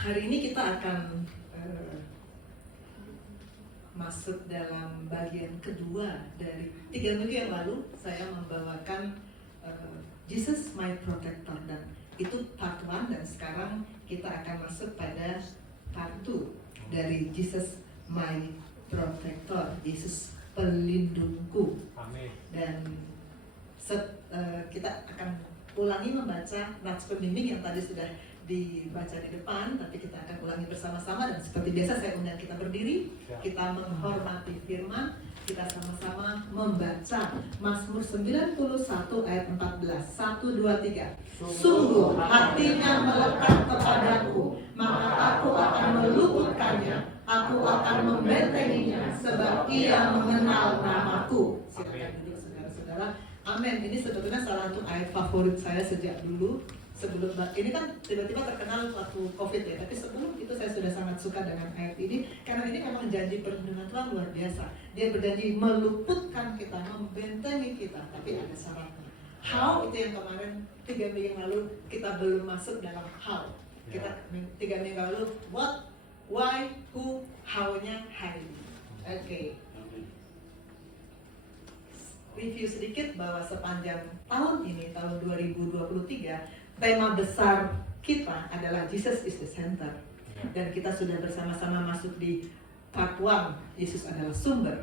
Hari ini kita akan masuk dalam bagian kedua dari 3 minggu yang lalu. Saya membawakan Jesus My Protector, dan itu part 1, dan sekarang kita akan masuk pada part 2 dari Jesus My Protector, Yesus pelindungku. Amin. Dan kita akan ulangi membaca nats pembimbing yang tadi sudah dibaca di depan, tapi kita akan ulangi bersama-sama. Dan seperti biasa saya undang kita berdiri, kita menghormati firman, kita sama-sama membaca Mazmur 91 ayat 14. 1, 2, 3. Sungguh hatinya melekat kepadaku, maka aku akan meluputkannya, aku akan membentenginya, sebab ia mengenal namaku. Silakan duduk saudara-saudara. Amin. Ini sebetulnya salah satu ayat favorit saya sejak dulu. Sebelum ini kan tiba-tiba terkenal waktu COVID ya, tapi sebelum itu saya sudah sangat suka dengan ayat ini, karena ini memang janji perlindungan Tuhan luar biasa. Dia berjanji meluputkan kita, membentengi kita, tapi ada syaratnya. How itu yang kemarin 3 minggu yang lalu kita belum masuk dalam how. Kita 3 minggu lalu what, why, who, how-nya hari ini. Oke. Review sedikit bahwa sepanjang tahun ini, tahun 2023, tema besar kita adalah Jesus is the center. Dan kita sudah bersama-sama masuk di part 1, Yesus adalah sumber.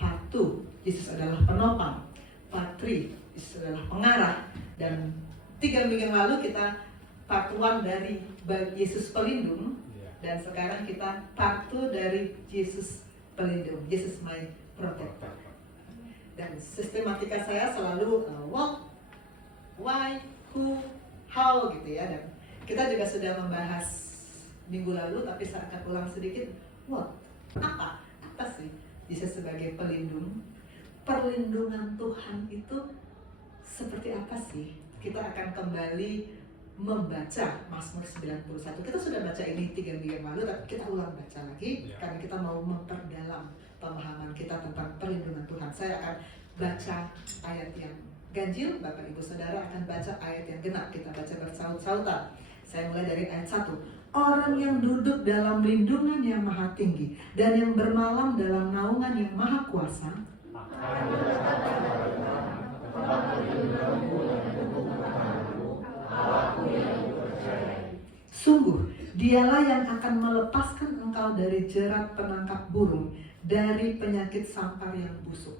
Part 2, Yesus adalah penopang. Part 3, Yesus adalah pengarah. Dan 3 minggu yang lalu kita part 1 dari Yesus pelindung. Dan sekarang kita part 2 dari Yesus pelindung, Jesus my protector. Dan sistematika saya selalu what, why, who, how gitu ya. Dan kita juga sudah membahas minggu lalu, tapi saya akan ulang sedikit. What? Apa sih Yesus sebagai pelindung? Perlindungan Tuhan itu seperti apa sih? Kita akan kembali membaca Mazmur 91. Kita sudah baca ini 3 minggu yang lalu, tapi kita ulang baca lagi karena kita mau memperdalam pemahaman kita tentang perlindungan Tuhan. Saya akan baca ayat yang ganjil, Bapak Ibu Saudara akan baca ayat yang genap. Kita baca bersaut-sautan. Saya mulai dari ayat 1. Orang yang duduk dalam lindungan yang maha tinggi dan yang bermalam dalam naungan yang maha kuasa, sungguh dialah yang akan melepaskan engkau dari jerat penangkap burung, dari penyakit sampar yang busuk.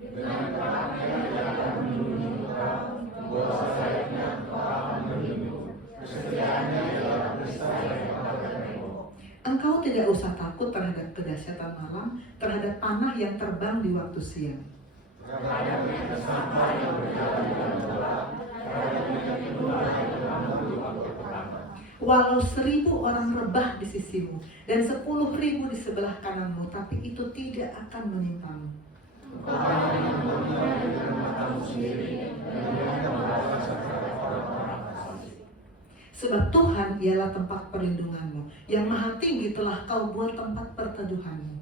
Dengan tangannya dia akan melindungi engkau, bawah sayapnya engkau akan berlindung, kesetiaannya ialah perisai yang akan bertembok. Engkau tidak usah takut terhadap kedahsyatan malam, terhadap panah yang terbang di waktu siang, terhadap penyakit sampar yang berjalan di dalam gelap, terhadap penyakit lumba yang berlalu di waktu petang. Walau 1000 orang rebah di sisimu dan 10.000 di sebelah kananmu, tapi itu tidak akan menimpamu. Sebab Tuhan ialah tempat perlindunganmu, yang maha tinggi telah kau buat tempat perteduhanmu.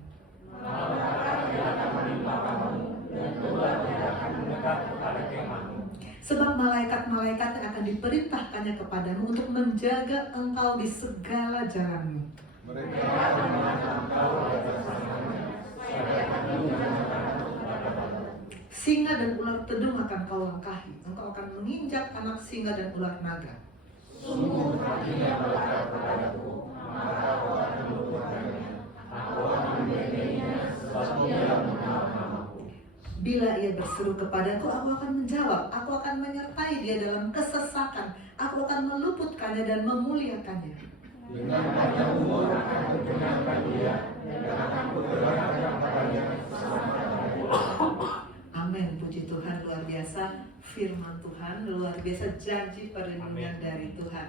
Sebab malaikat-malaikatnya akan diperintahkannya kepadamu untuk menjaga engkau di segala jalanmu. Mereka akan mengancam engkau di atas tangannya, supaya kamu jangan jatuh kepada batu. Singa dan ular tedung akan kau langkahi. Engkau akan menginjak anak singa dan ular naga. Sungguh hatinya melekat kepadaku, maka aku akan meluputkannya. Aku akan membentenginya, sebab ia mengenal namaku. Bila ia berseru kepadaku, aku akan menjawab. Aku akan menyertai dia dalam kesesakan. Aku akan meluputkannya dan memuliakannya. Dengan panjang umur akan kukenyangkan dia, dan akan kuperlihatkan padanya Amin. Puji Tuhan, luar biasa firman Tuhan, luar biasa janji perlindungan dari Tuhan.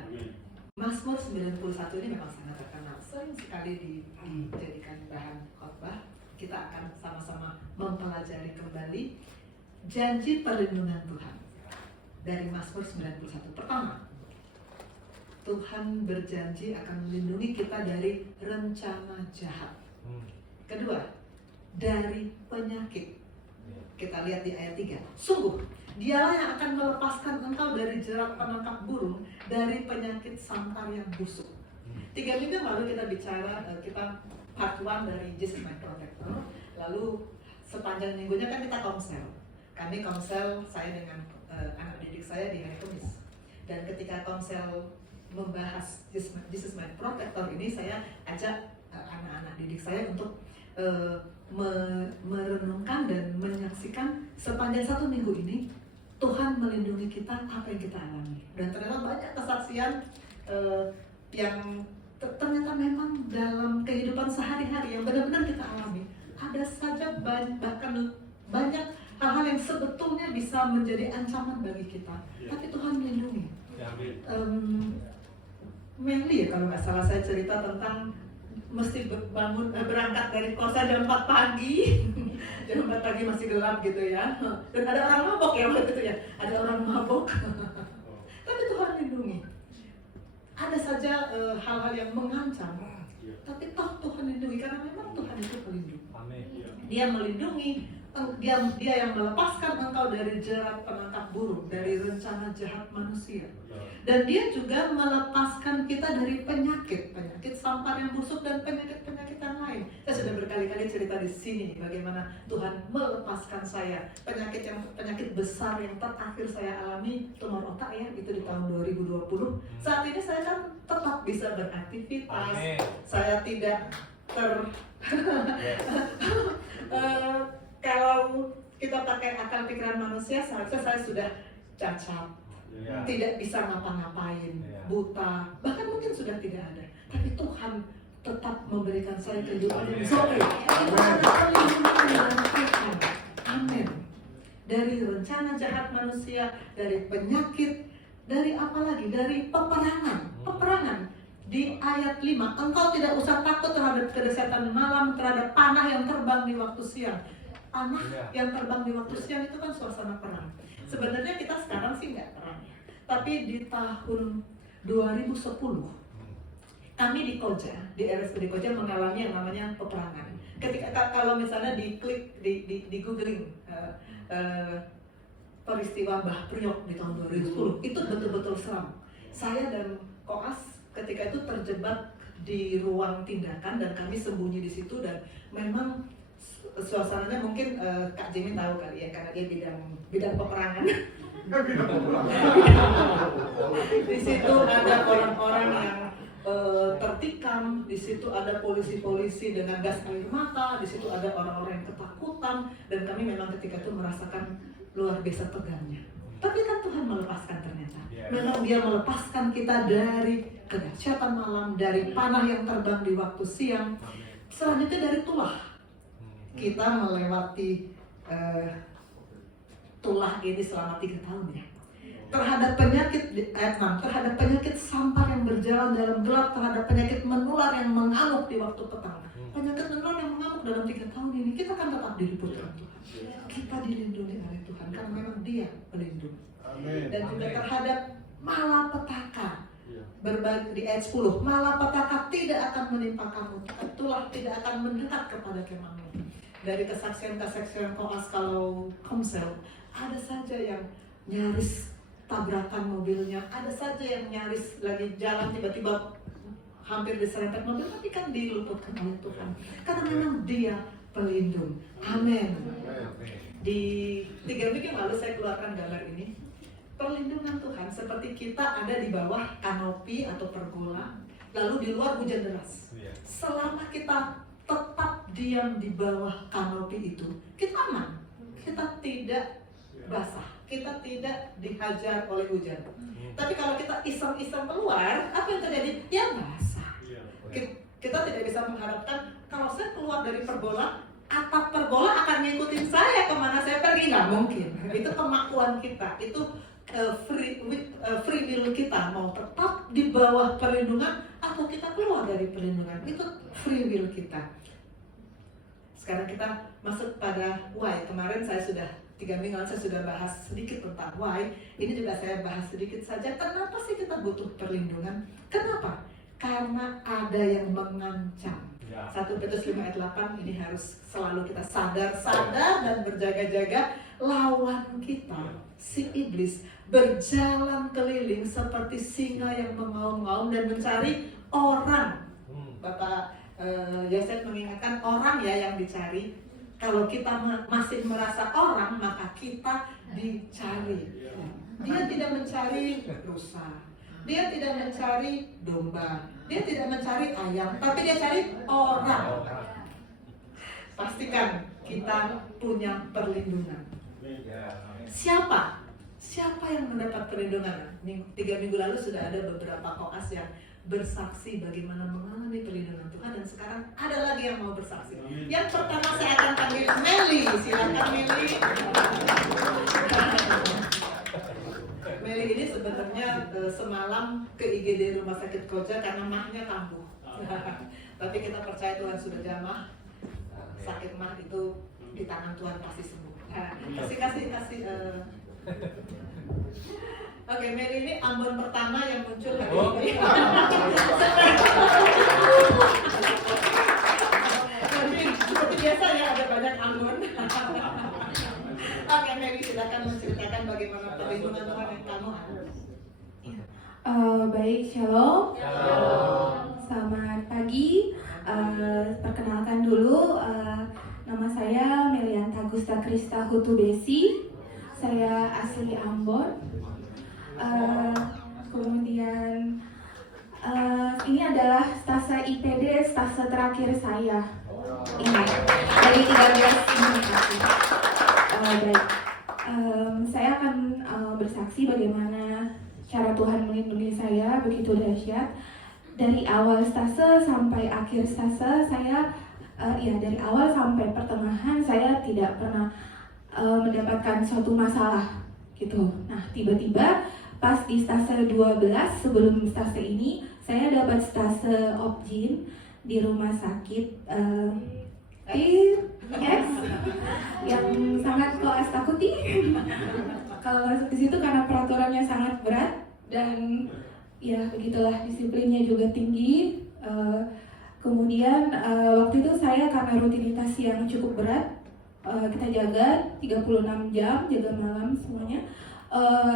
Mazmur 91 ini memang sangat terkenal, sering sekali dijadikan bahan khotbah. Kita akan sama-sama mempelajari kembali janji perlindungan Tuhan dari Mazmur 91. Pertama, Tuhan berjanji akan melindungi kita dari rencana jahat. Kedua, dari penyakit. Kita lihat di ayat 3. Sungguh, dialah yang akan melepaskan engkau dari jerat penangkap burung, dari penyakit sampar yang busuk. 3 minggu lalu kita bicara, kita part 1 dari Jesus My Protector. Lalu sepanjang minggunya kan kita komsel. Kami komsel, saya dengan anak didik saya di hari Kamis. Dan ketika komsel membahas Jesus My Protector ini, saya ajak anak-anak didik saya untuk merenungkan dan menyaksikan sepanjang 1 minggu ini Tuhan melindungi kita, apa yang kita alami. Dan ternyata banyak kesaksian yang ternyata memang dalam kehidupan sehari-hari yang benar-benar kita alami. Ada saja bahkan banyak hal-hal yang sebetulnya bisa menjadi ancaman bagi kita, tapi Tuhan melindungi. Mainly ya, kalau nggak salah saya cerita tentang mesti berangkat dari kosan jam 4 pagi. Jam 4 pagi masih gelap gitu ya. Dan ada orang mabok ya waktu itu ya. Ada orang mabok. Tapi Tuhan lindungi. Ada saja hal-hal yang mengancam. Tapi toh Tuhan lindungi karena memang Tuhan itu pelindung. Dia melindungi. Dia yang melepaskan engkau dari jerat penangkap burung, dari rencana jahat manusia. Dan dia juga melepaskan kita dari penyakit sampar yang busuk dan penyakit-penyakit yang lain. Saya sudah berkali-kali cerita di sini bagaimana Tuhan melepaskan saya penyakit besar yang terakhir saya alami, tumor otak ya, itu di tahun 2020. Saat ini saya kan tetap bisa beraktivitas. Saya tidak kalau kita pakai akal pikiran manusia, seharusnya saya sudah cacat, tidak bisa ngapa-ngapain, buta, bahkan mungkin sudah tidak ada. Tapi Tuhan tetap memberikan saya kehidupan yang zoe. Amin. Dari rencana jahat manusia, dari penyakit, dari apa lagi? Dari peperangan. Di ayat 5, engkau tidak usah takut terhadap kedahsyatan malam, terhadap panah yang terbang di waktu siang. Panah yang terbang di waktu siang itu kan suasana perang. Sebenarnya kita sekarang sih nggak perang, tapi di tahun 2010 kami di Koja, di RSUD Koja mengalami yang namanya peperangan. Ketika kalau misalnya diklik di googling peristiwa Mbah Priok di tahun 2010, itu betul-betul seram. Saya dan Koas ketika itu terjebak di ruang tindakan dan kami sembunyi di situ, dan memang suasananya mungkin Kak Jimmy tahu kali ya, karena dia bidang peperangan. Di situ ada orang-orang yang tertikam, di situ ada polisi-polisi dengan gas air mata, di situ ada orang-orang yang ketakutan, dan kami memang ketika itu merasakan luar biasa tegangnya. Tapi kan Tuhan melepaskan ternyata. Memang Dia melepaskan kita dari kedahsyatan malam, dari panah yang terbang di waktu siang. Selanjutnya dari tulah. Kita melewati tulah ini selama 3 tahun ya. Terhadap penyakit, ayat 6, terhadap penyakit sampar yang berjalan dalam gelap, terhadap penyakit menular yang mengamuk di waktu petang. Penyakit menular yang mengamuk dalam 3 tahun ini, kita kan tetap diliput oleh Tuhan. Kita dilindungi oleh Tuhan, karena memang Dia pelindung. Dan juga terhadap malapetaka. Berbagi di ayat 10, malapetaka tidak akan menimpa kamu, tulah tidak akan mendekat kepada kemahmu. Dari kesaksian-kesaksian Koas kalau komsel, ada saja yang nyaris tabrakan mobilnya, ada saja yang nyaris lagi jalan tiba-tiba hampir diserempet mobil, tapi kan diluputkan oleh Tuhan. Karena memang Dia pelindung. Amin. Di 3 minggu lalu saya keluarkan gambar ini. Perlindungan Tuhan seperti kita ada di bawah kanopi atau pergola, lalu di luar hujan deras. Selama kita tetap diam di bawah kanopi itu, kita aman. Kita tidak basah, kita tidak dihajar oleh hujan. Tapi kalau kita iseng-iseng keluar, apa yang terjadi? Ya basah. Kita tidak bisa mengharapkan kalau saya keluar dari pergola, atap pergola akan ngikutin saya kemana saya pergi, nggak mungkin. Itu kemampuan kita, itu free will kita, mau tetap di bawah perlindungan atau kita keluar dari perlindungan, itu free will kita. Sekarang kita masuk pada why. Kemarin saya sudah 3 minggu lalu saya sudah bahas sedikit tentang why. Ini juga saya bahas sedikit saja. Kenapa sih kita butuh perlindungan? Kenapa? Karena ada yang mengancam. 1 Petrus 5 ayat 8 ini harus selalu kita sadar dan berjaga-jaga. Lawan kita, si iblis, berjalan keliling seperti singa yang mengaum-ngaum dan mencari orang. Bapak Yosef mengingatkan orang ya yang dicari. Kalau kita masih merasa orang, maka kita dicari. Dia tidak mencari rusa, dia tidak mencari domba, dia tidak mencari ayam, tapi dia cari orang. Pastikan kita punya perlindungan. Siapa? Siapa yang mendapat perlindungan? 3 minggu lalu sudah ada beberapa koas yang bersaksi bagaimana mengalami perlindungan Tuhan, dan sekarang ada lagi yang mau bersaksi. Yang pertama saya akan panggil Meli. Silakan Meli. Meli ini sebenarnya semalam ke IGD Rumah Sakit Koja karena mahnya kambuh. Tapi kita percaya Tuhan sudah jamah. Sakit mah itu di tangan Tuhan pasti sembuh. Kasih. Oke, Meli ini Ambon pertama yang muncul hari ini. Seperti biasa ya, ada banyak Ambon. Oke, Meli, silakan menceritakan bagaimana perlindungan Tuhan yang kamu ada. Baik, shalom. Selamat pagi. Perkenalkan dulu, nama saya Melianta Gusta Krista Hutu Besi. Saya asli Ambon. Kemudian ini adalah stase IPD, stase terakhir saya. Ini dari 13 imunisasi. Baik, saya akan bersaksi bagaimana cara Tuhan melindungi saya begitu dahsyat. Dari awal stase sampai akhir stase saya, dari awal sampai pertengahan saya tidak pernah mendapatkan suatu masalah gitu. Nah, tiba-tiba pas di stase 12 sebelum stase ini saya dapat stase opjin di rumah sakit X yang sangat koas takuti. Kalau masuk di situ karena peraturannya sangat berat dan ya begitulah, disiplinnya juga tinggi. Kemudian waktu itu saya karena rutinitas yang cukup berat, kita jaga 36 jam, jaga malam semuanya,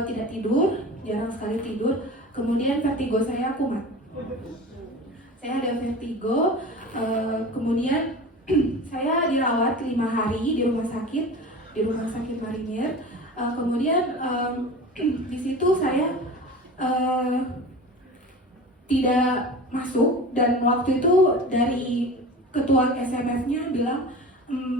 tidak tidur, jarang sekali tidur. Kemudian vertigo saya kumat. Saya ada vertigo, kemudian saya dirawat 5 hari di rumah sakit Marinir. Kemudian di situ saya tidak masuk, dan waktu itu dari ketua SMF-nya bilang,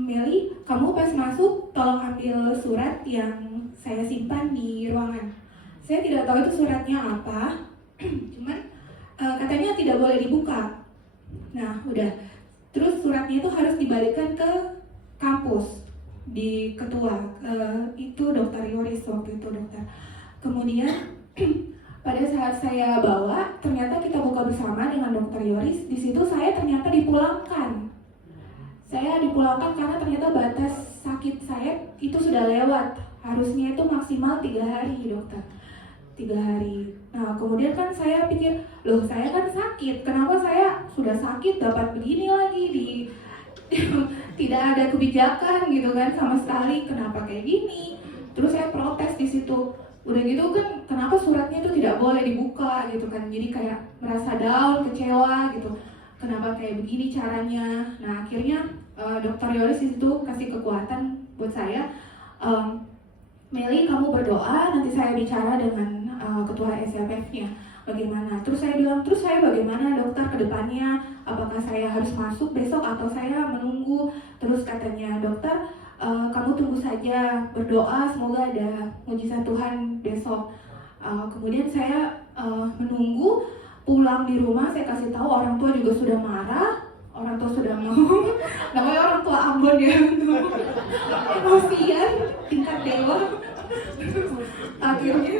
Meli, kamu pas masuk tolong ambil surat yang saya simpan di ruangan. Saya tidak tahu itu suratnya apa, cuman katanya tidak boleh dibuka. Nah, udah. Terus suratnya itu harus dibalikkan ke kampus, di ketua, itu Dokter Yoris waktu itu, dokter. Kemudian pada saat saya bawa, ternyata kita buka bersama dengan Dokter Yoris. Di situ saya ternyata dipulangkan. Saya dipulangkan karena ternyata batas sakit saya itu sudah lewat. Harusnya itu maksimal 3 hari, dokter. 3 hari. Nah, kemudian kan saya pikir, loh saya kan sakit, kenapa saya sudah sakit dapat begini lagi tidak ada kebijakan gitu kan sama sekali, kenapa kayak gini? Terus saya protes di situ. Udah gitu kan, kenapa suratnya itu tidak boleh dibuka gitu kan? Jadi kayak merasa down, kecewa gitu. Kenapa kayak begini caranya? Nah, akhirnya Dokter Yoris di situ kasih kekuatan buat saya. Meli, kamu berdoa, nanti saya bicara dengan ketua SMF-nya bagaimana. Terus saya bilang, terus saya bagaimana dokter ke depannya, apakah saya harus masuk besok atau saya menunggu? Terus katanya, dokter, kamu tunggu saja, berdoa semoga ada mujizat Tuhan besok. Kemudian saya menunggu, pulang di rumah saya kasih tahu, orang tua juga sudah marah, orang tua sudah ngomong, namanya orang tua Ambon ya, emosian tingkat dewa. Akhirnya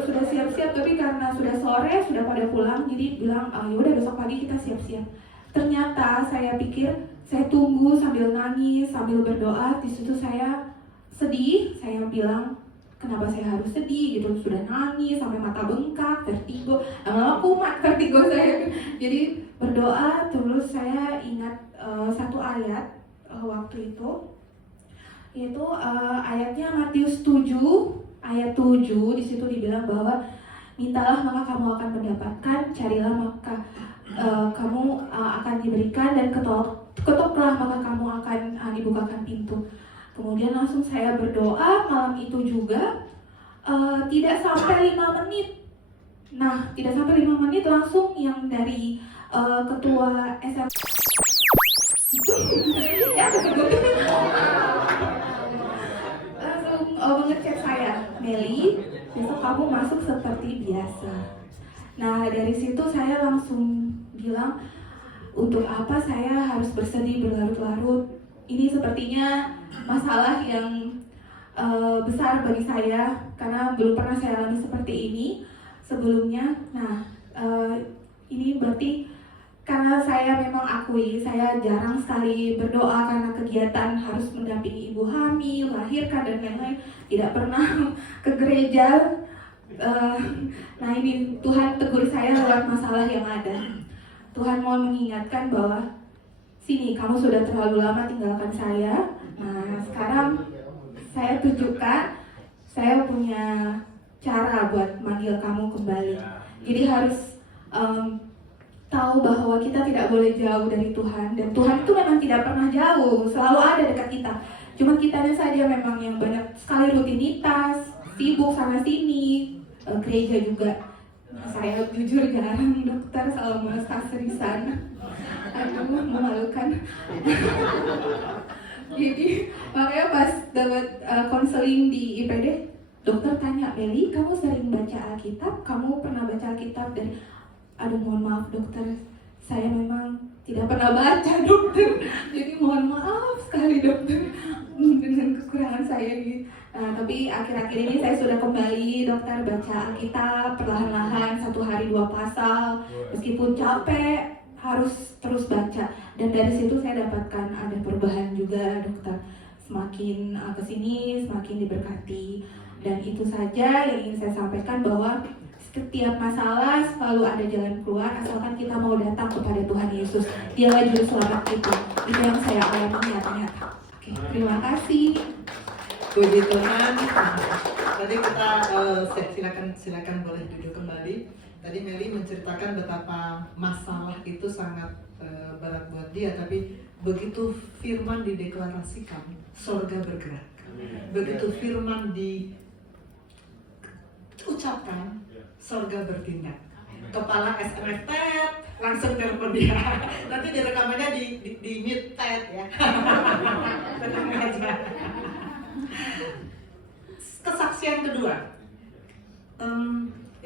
sudah siap-siap, tapi karena sudah sore sudah pada pulang, jadi bilang yaudah besok pagi kita siap-siap. Ternyata saya pikir, saya tunggu sambil nangis, sambil berdoa. Di situ saya sedih, saya bilang kenapa saya harus sedih gitu, sudah nangis sampai mata bengkak, vertigo, lama-lama kumat vertigo saya. Jadi berdoa, terus saya ingat satu ayat waktu itu, yaitu ayatnya Matius 7 ayat 7. Di situ dibilang bahwa mintalah maka kamu akan mendapatkan, carilah maka kamu akan diberikan, dan ketoklah maka kamu akan dibukakan pintu. Kemudian langsung saya berdoa malam itu juga, tidak sampai 5 menit. Nah, tidak sampai 5 menit langsung yang dari ketua SM langsung mengecek saya, Meli, besok kamu masuk seperti biasa. Nah, dari situ saya langsung bilang, untuk apa saya harus bersedih berlarut-larut? Ini sepertinya masalah yang besar bagi saya, karena belum pernah saya alami seperti ini sebelumnya. Nah, ini berarti karena saya memang akui saya jarang sekali berdoa karena kegiatan harus mendampingi ibu hamil, melahirkan dan lain-lain, tidak pernah ke gereja. Nah, ini Tuhan tegur saya lewat masalah yang ada. Tuhan mau mengingatkan bahwa sini, kamu sudah terlalu lama tinggalkan saya. Nah, sekarang saya tunjukkan saya punya cara buat manggil kamu kembali. Jadi harus tahu bahwa kita tidak boleh jauh dari Tuhan, dan Tuhan itu memang tidak pernah jauh, selalu ada dekat kita. Cuma kitanya saja memang yang banyak sekali rutinitas, sibuk sana sini, gereja juga. Saya jujur jarang dokter, selalu stase di sana. Aduh, memalukan. Jadi makanya pas dapat konseling di IPD, dokter tanya, Meli, kamu sering baca Alkitab? Kamu pernah baca Alkitab? Dan aduh, mohon maaf dokter, saya memang tidak pernah baca dokter. Jadi mohon maaf sekali dokter dengan kekurangan saya gitu. Nah, tapi akhir-akhir ini saya sudah kembali dokter baca Alkitab perlahan-lahan, 1 hari 2 pasal, meskipun capek harus terus baca. Dan dari situ saya dapatkan ada perubahan juga dokter. Semakin kesini semakin diberkati. Dan itu saja yang ingin saya sampaikan, bahwa setiap masalah selalu ada jalan keluar asalkan kita mau datang kepada Tuhan Yesus. Dialah juru selamat kita. Itu yang saya alami nyata-nyata. Oke, terima kasih. Puji Tuhan. Tadi kita silakan boleh duduk kembali. Tadi Meli menceritakan betapa masalah itu sangat berat buat dia, tapi begitu firman dideklarasikan, sorga bergerak. Begitu firman diucapkan, sorga bertindak. Kepala SMF tet, langsung telepon dia. Nanti direkamannya di mute tet ya. Tenang aja. Kesaksian kedua,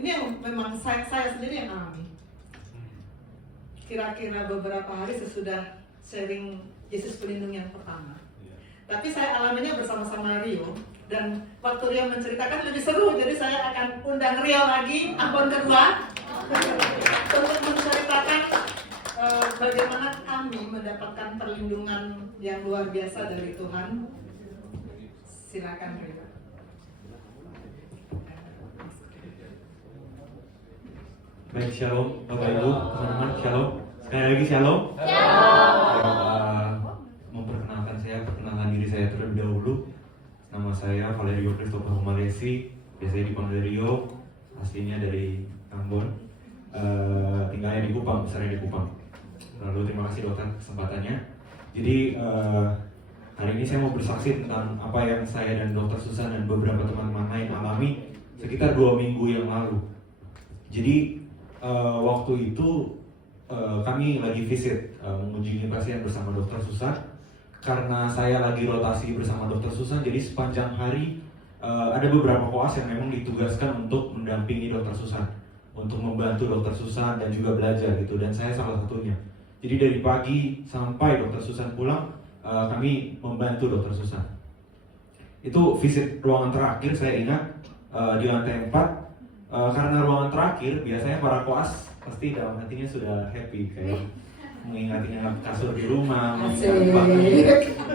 ini yang memang saya sendiri yang alami. Kira-kira beberapa hari sesudah sharing Yesus Pelindung yang pertama, tapi saya alaminya bersama-sama Rio. Dan waktu Rio menceritakan lebih seru, jadi saya akan undang Rio lagi akun kedua untuk menceritakan bagaimana kami mendapatkan perlindungan yang luar biasa dari Tuhan. Silakan Rio. Baik, shalom Bapak Ibu, teman-teman, shalom. Sekali lagi shalom. Memperkenalkan saya, perkenalan diri saya terlebih dahulu. Nama saya Valerio Christopher Humalesi, biasanya dipanggil Rio, aslinya dari Ambon, tinggalnya di Kupang, besarnya di Kupang. Lalu terima kasih dokter kesempatannya. Jadi hari ini saya mau bersaksi tentang apa yang saya dan dokter Susan dan beberapa teman-teman lain alami sekitar 2 minggu yang lalu. Jadi waktu itu kami lagi visit mengunjungi pasien bersama dokter Susan. Karena saya lagi rotasi bersama dokter Susan, jadi sepanjang hari ada beberapa koas yang memang ditugaskan untuk mendampingi dokter Susan, untuk membantu dokter Susan dan juga belajar gitu, dan saya salah satunya. Jadi dari pagi sampai dokter Susan pulang, kami membantu dokter Susan. Itu visit ruangan terakhir saya ingat di lantai 4. Karena ruangan terakhir biasanya para koas pasti dalam hatinya sudah happy, kayak mengingat-ingat kasur di rumah,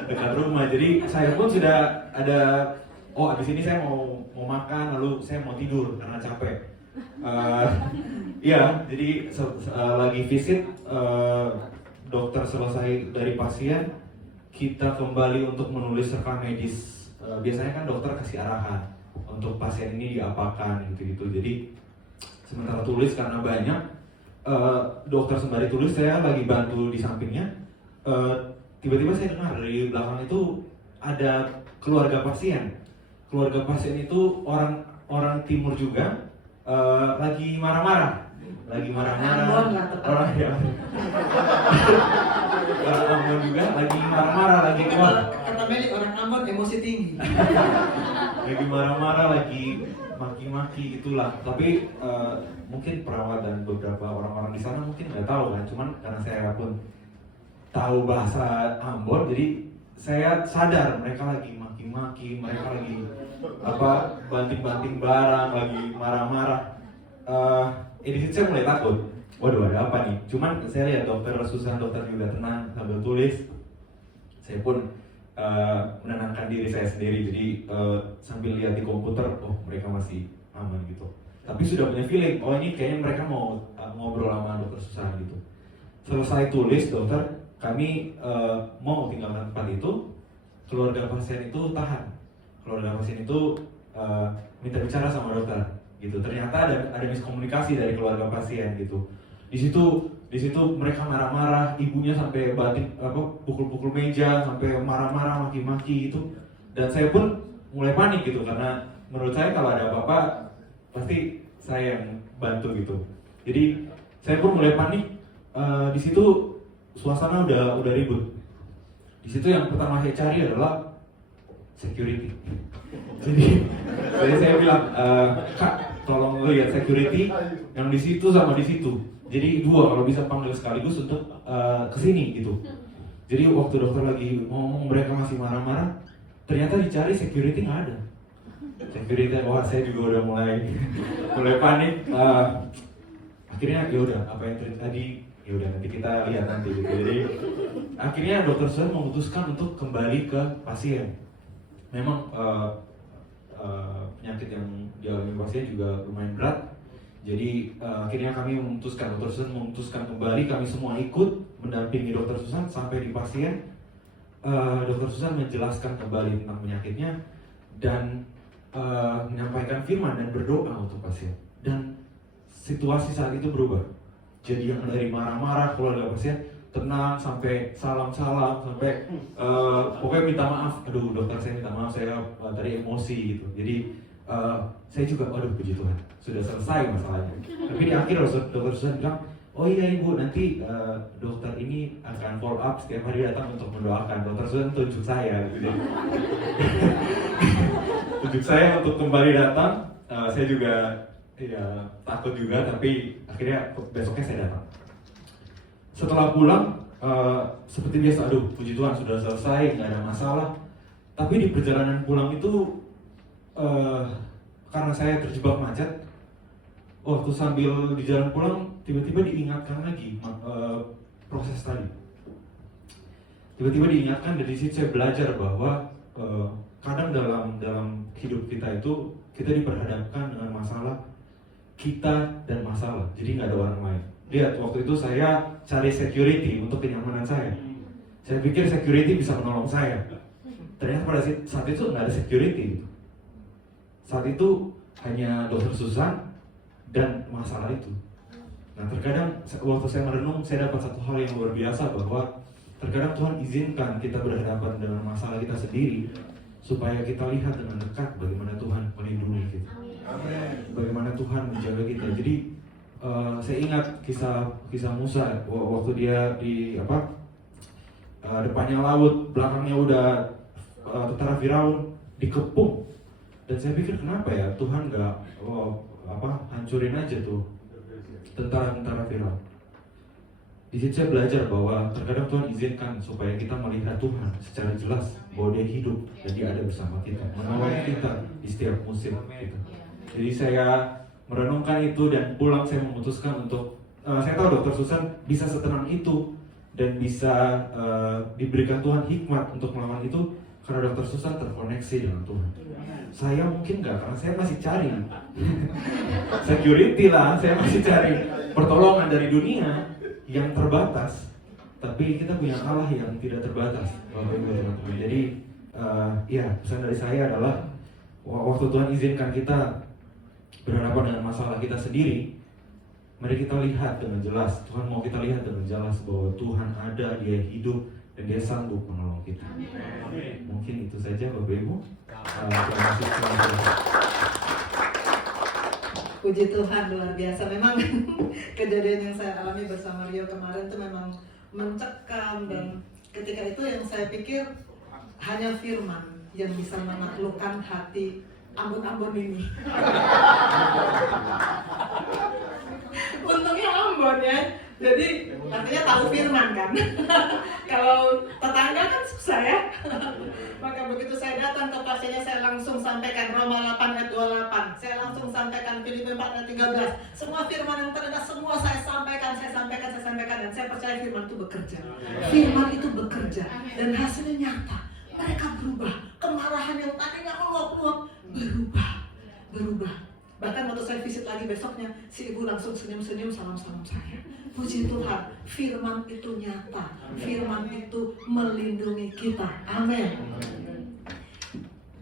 dekat rumah. Jadi saya pun sudah ada, abis ini saya mau makan, lalu saya mau tidur karena capek. Iya, jadi lagi visit, dokter selesai dari pasien, kita kembali untuk menulis rekam medis. Biasanya kan dokter kasih arahan untuk pasien ini diapakan gitu-gitu. Jadi sementara tulis karena banyak dokter sembari tulis, saya lagi bantu di sampingnya. Tiba-tiba saya dengar dari belakang itu ada keluarga pasien. Keluarga pasien itu orang timur juga, lagi marah-marah. Ambon lah tepatnya. Orang ya. Orang Ambon juga lagi marah-marah, lagi keluar. Kata Meli, orang Ambon emosi tinggi. Lagi marah-marah, lagi maki-maki itulah. Tapi mungkin perawat dan beberapa orang-orang di sana mungkin nggak tahu kan. Cuman karena saya pun tahu bahasa Ambon, jadi saya sadar mereka lagi maki-maki, mereka lagi banting-banting barang, lagi marah-marah. Di situ saya mulai takut. Waduh, ada apa nih? Cuman saya lihat dokter Susan, dokter juga tenang sambil tulis. Saya pun menenangkan diri saya sendiri. Jadi sambil lihat di komputer, oh mereka masih aman gitu. Tapi sudah punya feeling, oh ini kayaknya mereka mau ngobrol sama dokter Susan gitu. Selesai tulis dokter, kami mau tinggalkan tempat itu. Keluarga pasien itu tahan. Keluarga pasien itu minta bicara sama dokter gitu. Ternyata ada miskomunikasi dari keluarga pasien gitu. Di situ mereka marah-marah, ibunya sampai pukul-pukul meja, sampai marah-marah, maki-maki gitu. Dan saya pun mulai panik gitu, karena menurut saya kalau ada apa-apa pasti saya yang bantu gitu. Jadi saya pun mulai panik. Di situ suasana udah ribut. Di situ yang pertama saya cari adalah security. Jadi saya bilang, Kak, tolong lihat security yang di situ sama di situ. Jadi dua kalau bisa panggil sekaligus untuk kesini gitu. Jadi waktu dokter lagi ngomong mereka masih marah-marah, ternyata dicari security nggak ada. Security, wah saya juga udah mulai panik. Akhirnya ya udah, apa yang terjadi ya udah nanti kita lihat nanti gitu. Jadi akhirnya dokter Susan memutuskan untuk kembali ke pasien. Memang penyakit yang dialami pasien juga lumayan berat. Jadi akhirnya kami memutuskan, dokter Susan memutuskan kembali, kami semua ikut mendampingi dokter Susan sampai di pasien. Dokter Susan menjelaskan kembali tentang penyakitnya dan menyampaikan firman dan berdoa untuk pasien. Dan situasi saat itu berubah. Jadi yang dari marah-marah keluarga pasien tenang sampai salam-salam sampai pokoknya minta maaf. Aduh dokter, saya minta maaf, saya tadi emosi gitu. Jadi saya juga, waduh puji Tuhan, sudah selesai masalahnya. Tapi di akhir dokter Susan bilang, oh iya ibu, nanti dokter ini akan follow up setiap hari datang untuk mendoakan. Dokter Susan tunjuk saya gitu. Tunjuk saya untuk kembali datang. Saya juga ya takut juga, tapi akhirnya besoknya saya datang. Setelah pulang, seperti biasa, aduh puji Tuhan sudah selesai, nggak ada masalah. Tapi di perjalanan pulang itu karena saya terjebak macet, waktu sambil di jalan pulang tiba-tiba diingatkan lagi proses tadi. Tiba-tiba diingatkan, dari situ saya belajar bahwa kadang dalam hidup kita itu kita diperhadapkan dengan masalah kita dan masalah, jadi nggak ada orang lain. Lihat, waktu itu saya cari security untuk kenyamanan saya. Saya pikir security bisa menolong saya. Ternyata pada saat itu nggak ada security. Saat itu hanya dokter Susan dan masalah itu. Nah terkadang waktu saya merenung, saya dapat satu hal yang luar biasa, bahwa terkadang Tuhan izinkan kita berhadapan dengan masalah kita sendiri supaya kita lihat dengan dekat bagaimana Tuhan melindungi kita, bagaimana Tuhan menjaga kita. Jadi saya ingat kisah Musa waktu dia di depannya laut, belakangnya udah tentara Firaun, dikepung. Dan saya pikir kenapa ya Tuhan nggak hancurin aja tuh tentara Firaun. Di situ saya belajar bahwa terkadang Tuhan izinkan supaya kita melihat Tuhan secara jelas, bahwa Dia hidup dan Dia ada bersama kita, menolong kita di setiap musim kita. Jadi saya merenungkan itu dan pulang saya memutuskan untuk saya tahu dokter Susan bisa setenang itu dan bisa diberikan Tuhan hikmat untuk melakukan itu karena dokter Susan terkoneksi dengan Tuhan. Saya mungkin enggak, karena saya masih cari security lah, saya masih cari pertolongan dari dunia yang terbatas. Tapi kita punya Allah yang tidak terbatas, Bapak Ibu teman-teman. Jadi ya pesan dari saya adalah waktu Tuhan izinkan kita berhadapan dengan masalah kita sendiri, mari kita lihat dengan jelas. Tuhan mau kita lihat dengan jelas bahwa Tuhan ada, Dia hidup, dan Dia sanggup menolong kita. Mungkin itu saja Bapak Ibu. Terima kasih. Puji Tuhan, luar biasa. Memang kejadian yang saya alami bersama Rio kemarin itu memang mencekam, dan ketika itu yang saya pikir hanya firman yang bisa menaklukkan hati Ambon-Ambon ini. Untungnya Ambon ya, jadi artinya tahu firman kan. Kalau tetangga kan susah ya. Maka begitu saya datang ke pasiennya, saya langsung sampaikan Roma 8 ayat 28. Saya langsung sampaikan Filipi 4 ayat 13. Semua firman yang terindah semua saya sampaikan. Dan saya percaya firman itu bekerja. Firman itu bekerja dan hasilnya nyata. Mereka berubah. Kemarahan yang tadinya meluap-luap berubah. Bahkan waktu saya visit lagi besoknya, si ibu langsung senyum-senyum, salam-salam saya. Puji Tuhan, firman itu nyata. Firman itu melindungi kita. Amin.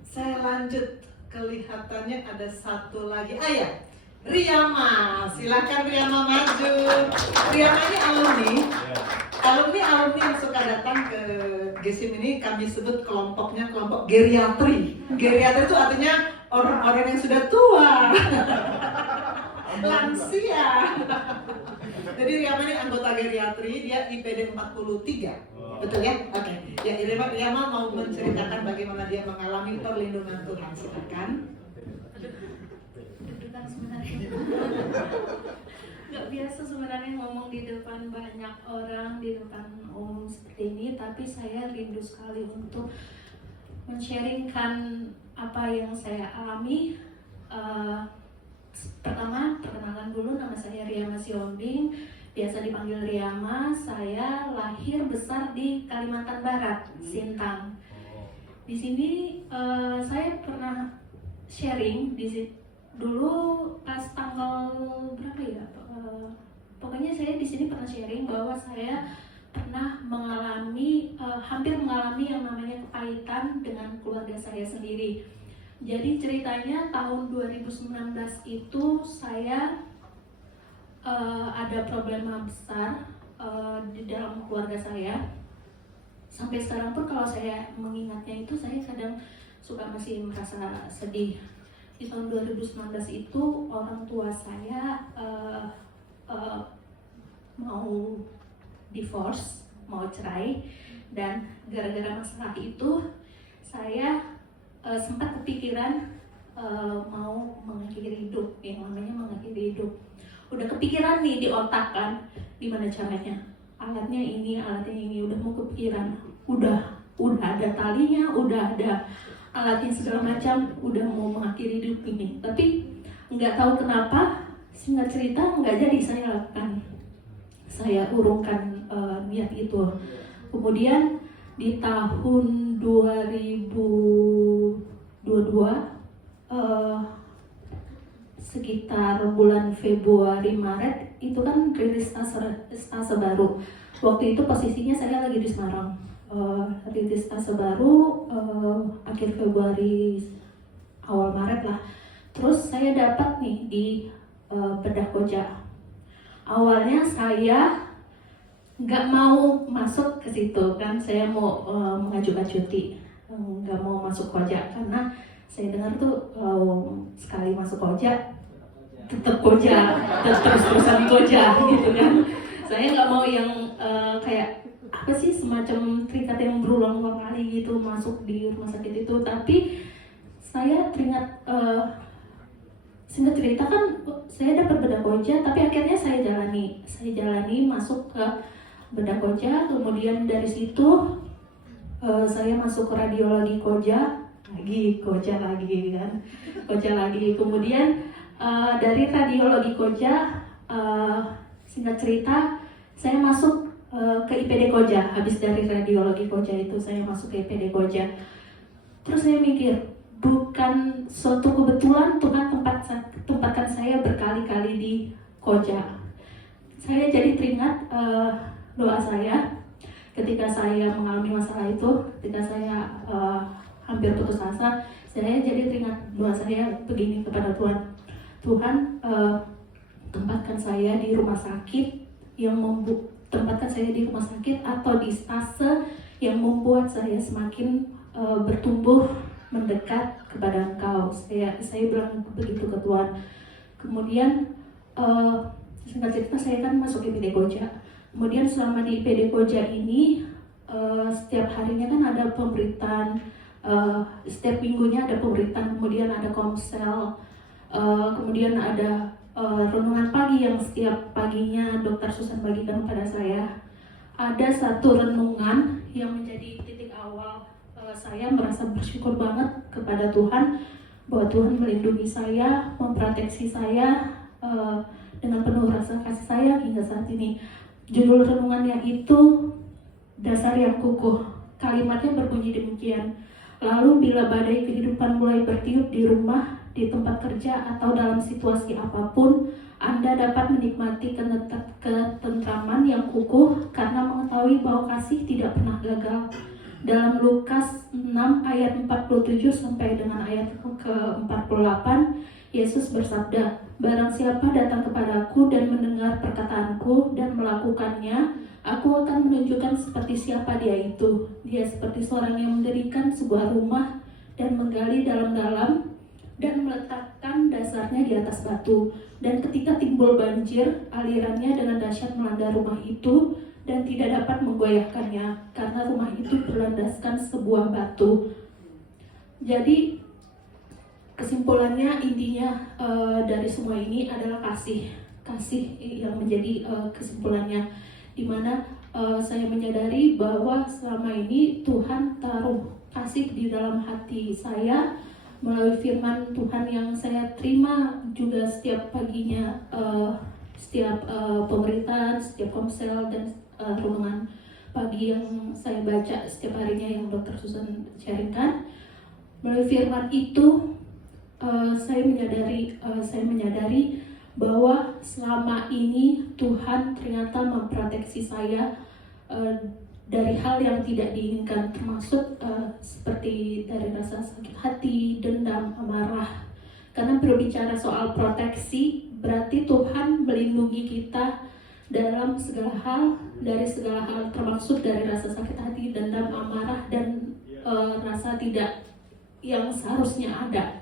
Saya lanjut, kelihatannya ada satu lagi ayat. Riyama, silakan Riyama maju. Riyama ini alumni yang suka datang ke GSIM ini, kami sebut kelompoknya kelompok geriatri. Geriatri itu artinya orang-orang yang sudah tua, lansia. Jadi Riyama ini anggota geriatri, dia IPD 43. Betul ya? Oke. Ya, Riyama mau menceritakan bagaimana dia mengalami perlindungan Tuhan. Silakan. Deg-degan sebenarnya. Gak biasa sebenarnya ngomong di depan banyak orang, di depan umum seperti ini, tapi saya rindu sekali untuk men-sharingkan apa yang saya alami. Pertama, perkenalan dulu, nama saya Riyama Siombing, biasa dipanggil Riyama. Saya lahir besar di Kalimantan Barat, Sintang. Di sini saya pernah sharing dulu pas tanggal berapa ya? Pokoknya saya di sini pernah sharing bahwa saya pernah hampir mengalami yang namanya kepahitan dengan keluarga saya sendiri. Jadi ceritanya tahun 2019 itu saya ada problema besar di dalam keluarga saya. Sampai sekarang pun kalau saya mengingatnya itu, saya kadang suka masih merasa sedih. Di tahun 2019 itu orang tua saya mau divorce, mau cerai, dan gara-gara masalah itu saya sempat kepikiran mau mengakhiri hidup. Yang namanya mengakhiri hidup, udah kepikiran nih di otak kan, gimana caranya, alatnya ini, udah mau kepikiran, udah ada talinya, udah ada alatnya segala macam, udah mau mengakhiri hidup ini. Tapi nggak tahu kenapa, singkat cerita nggak jadi saya lakukan. Saya urungkan niat itu. Kemudian di tahun 2022 sekitar bulan Februari Maret itu kan rilis stase baru. Waktu itu posisinya saya lagi di Semarang. Rilis stase baru akhir Februari awal Maret lah. Terus saya dapat nih di Bedah Koja. Awalnya saya nggak mau masuk ke situ kan, saya mau mengajukan cuti, nggak mau masuk Koja karena saya dengar tuh sekali masuk Koja tetap Koja, terus-terusan Koja gitu kan. Saya nggak mau yang kayak apa sih, semacam terikat yang berulang-ulang kali gitu masuk di rumah sakit itu. Tapi saya teringat singkat cerita kan saya dapat Bedah Koja, tapi akhirnya saya jalani masuk ke Bedah Koja. Kemudian dari situ saya masuk ke radiologi Koja lagi kan, Koja lagi. Kemudian dari radiologi Koja, singkat cerita saya masuk ke IPD Koja. Habis dari radiologi Koja itu saya masuk ke IPD Koja. Terus saya mikir, bukan suatu kebetulan Tuhan tempatkan saya berkali-kali di Koja. Saya jadi teringat doa saya ketika saya mengalami masalah itu, ketika saya hampir putus asa. Saya jadi teringat doa saya begini kepada Tuhan. Tuhan tempatkan saya di rumah sakit tempatkan saya di rumah sakit atau di stase yang membuat saya semakin bertumbuh mendekat kepada Engkau. Saya bilang begitu ke Tuhan. Kemudian singkat cerita saya kan masuk IPD Koja. Kemudian selama di IPD Koja ini setiap harinya kan ada pemberitaan, setiap minggunya ada pemberitaan, kemudian ada komsel, kemudian ada renungan pagi yang setiap paginya Dr. Susan bagikan kepada saya. Ada satu renungan yang menjadi titik awal saya merasa bersyukur banget kepada Tuhan bahwa Tuhan melindungi saya, memproteksi saya dengan penuh rasa kasih sayang hingga saat ini. Judul renungannya itu Dasar yang Kukuh. Kalimatnya berbunyi demikian: lalu bila badai kehidupan mulai bertiup di rumah, di tempat kerja, atau dalam situasi apapun, Anda dapat menikmati ketentraman yang kukuh karena mengetahui bahwa kasih tidak pernah gagal. Dalam Lukas 6 ayat 47 sampai dengan ayat ke-48, Yesus bersabda, "Barang siapa datang kepadaku dan mendengar perkataanku dan melakukannya, aku akan menunjukkan seperti siapa dia itu. Dia seperti seorang yang mendirikan sebuah rumah dan menggali dalam-dalam dan meletakkan dasarnya di atas batu. Dan ketika timbul banjir, alirannya dengan dahsyat melanda rumah itu dan tidak dapat menggoyahkannya karena rumah itu berlandaskan sebuah batu." Jadi kesimpulannya, intinya dari semua ini adalah kasih yang menjadi kesimpulannya, dimana saya menyadari bahwa selama ini Tuhan taruh kasih di dalam hati saya melalui firman Tuhan yang saya terima juga setiap paginya, setiap pemberitaan, setiap komsel dan renungan pagi yang saya baca setiap harinya yang Dr. Susan sharingkan. Melalui firman itu saya menyadari bahwa selama ini Tuhan ternyata memproteksi saya dari hal yang tidak diinginkan, termasuk seperti dari rasa sakit hati, dendam, amarah. Karena berbicara soal proteksi, berarti Tuhan melindungi kita dalam segala hal, dari segala hal, termasuk dari rasa sakit hati, dendam, amarah, dan rasa tidak yang seharusnya ada.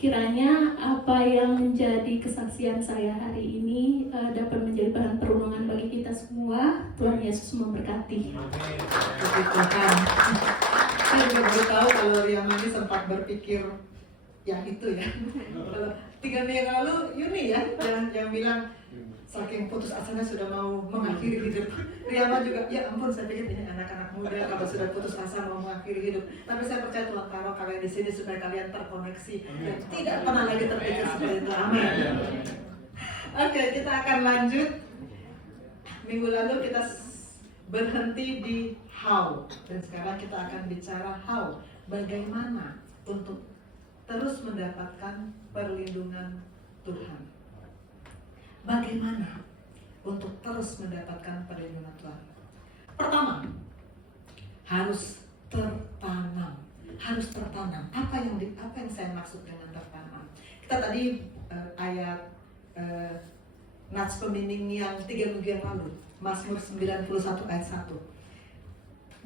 Kiranya apa yang menjadi kesaksian saya hari ini dapat menjadi bahan perenungan bagi kita semua. Tuhan Yesus memberkati. Puji Tuhan. Saya juga baru tahu kalau Ria Mani sempat berpikir yang itu ya. Kalau 3 minggu yang lalu Yuni ya yang bilang saking putus asanya sudah mau mengakhiri hidup. Riyama juga, ya ampun, saya pikir ini anak-anak muda kalau sudah putus asa mau mengakhiri hidup. Tapi saya percaya Tuhan taruh kalian di sini supaya kalian terkoneksi dan tidak pernah lagi terpikir seperti itu. Amin. Oke, kita akan lanjut. Minggu lalu kita berhenti di how, dan sekarang kita akan bicara how. Bagaimana untuk terus mendapatkan perlindungan Tuhan. Bagaimana untuk terus mendapatkan perlindungan Tuhan? Pertama, harus tertanam. Apa yang saya maksud dengan tertanam? Kita tadi ayat nats pembimbing yang 3 minggu yang lalu, Mazmur 91 ayat 1.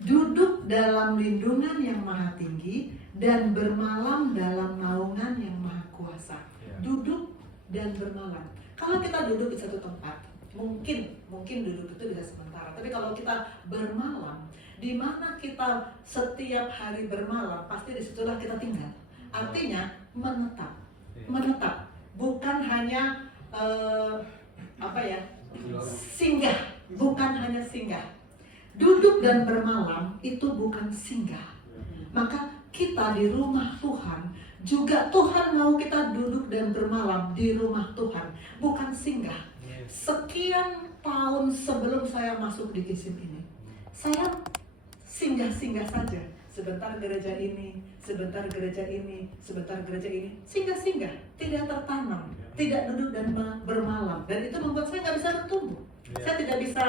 Duduk dalam lindungan yang maha tinggi dan bermalam dalam naungan yang maha kuasa. Duduk dan bermalam. Kalau kita duduk di satu tempat, mungkin duduk itu bisa sementara. Tapi kalau kita bermalam, di mana kita setiap hari bermalam, pasti disitulah kita tinggal. Artinya menetap, bukan hanya singgah, bukan hanya singgah. Duduk dan bermalam itu bukan singgah. Maka kita di rumah Tuhan juga, Tuhan mau kita duduk dan bermalam di rumah Tuhan, bukan singgah. Sekian tahun sebelum saya masuk di Kisim ini, saya singgah-singgah saja. Sebentar gereja ini, sebentar gereja ini, sebentar gereja ini, singgah-singgah, tidak tertanam, tidak duduk dan bermalam. Dan itu membuat saya nggak bisa bertumbuh. Saya tidak bisa,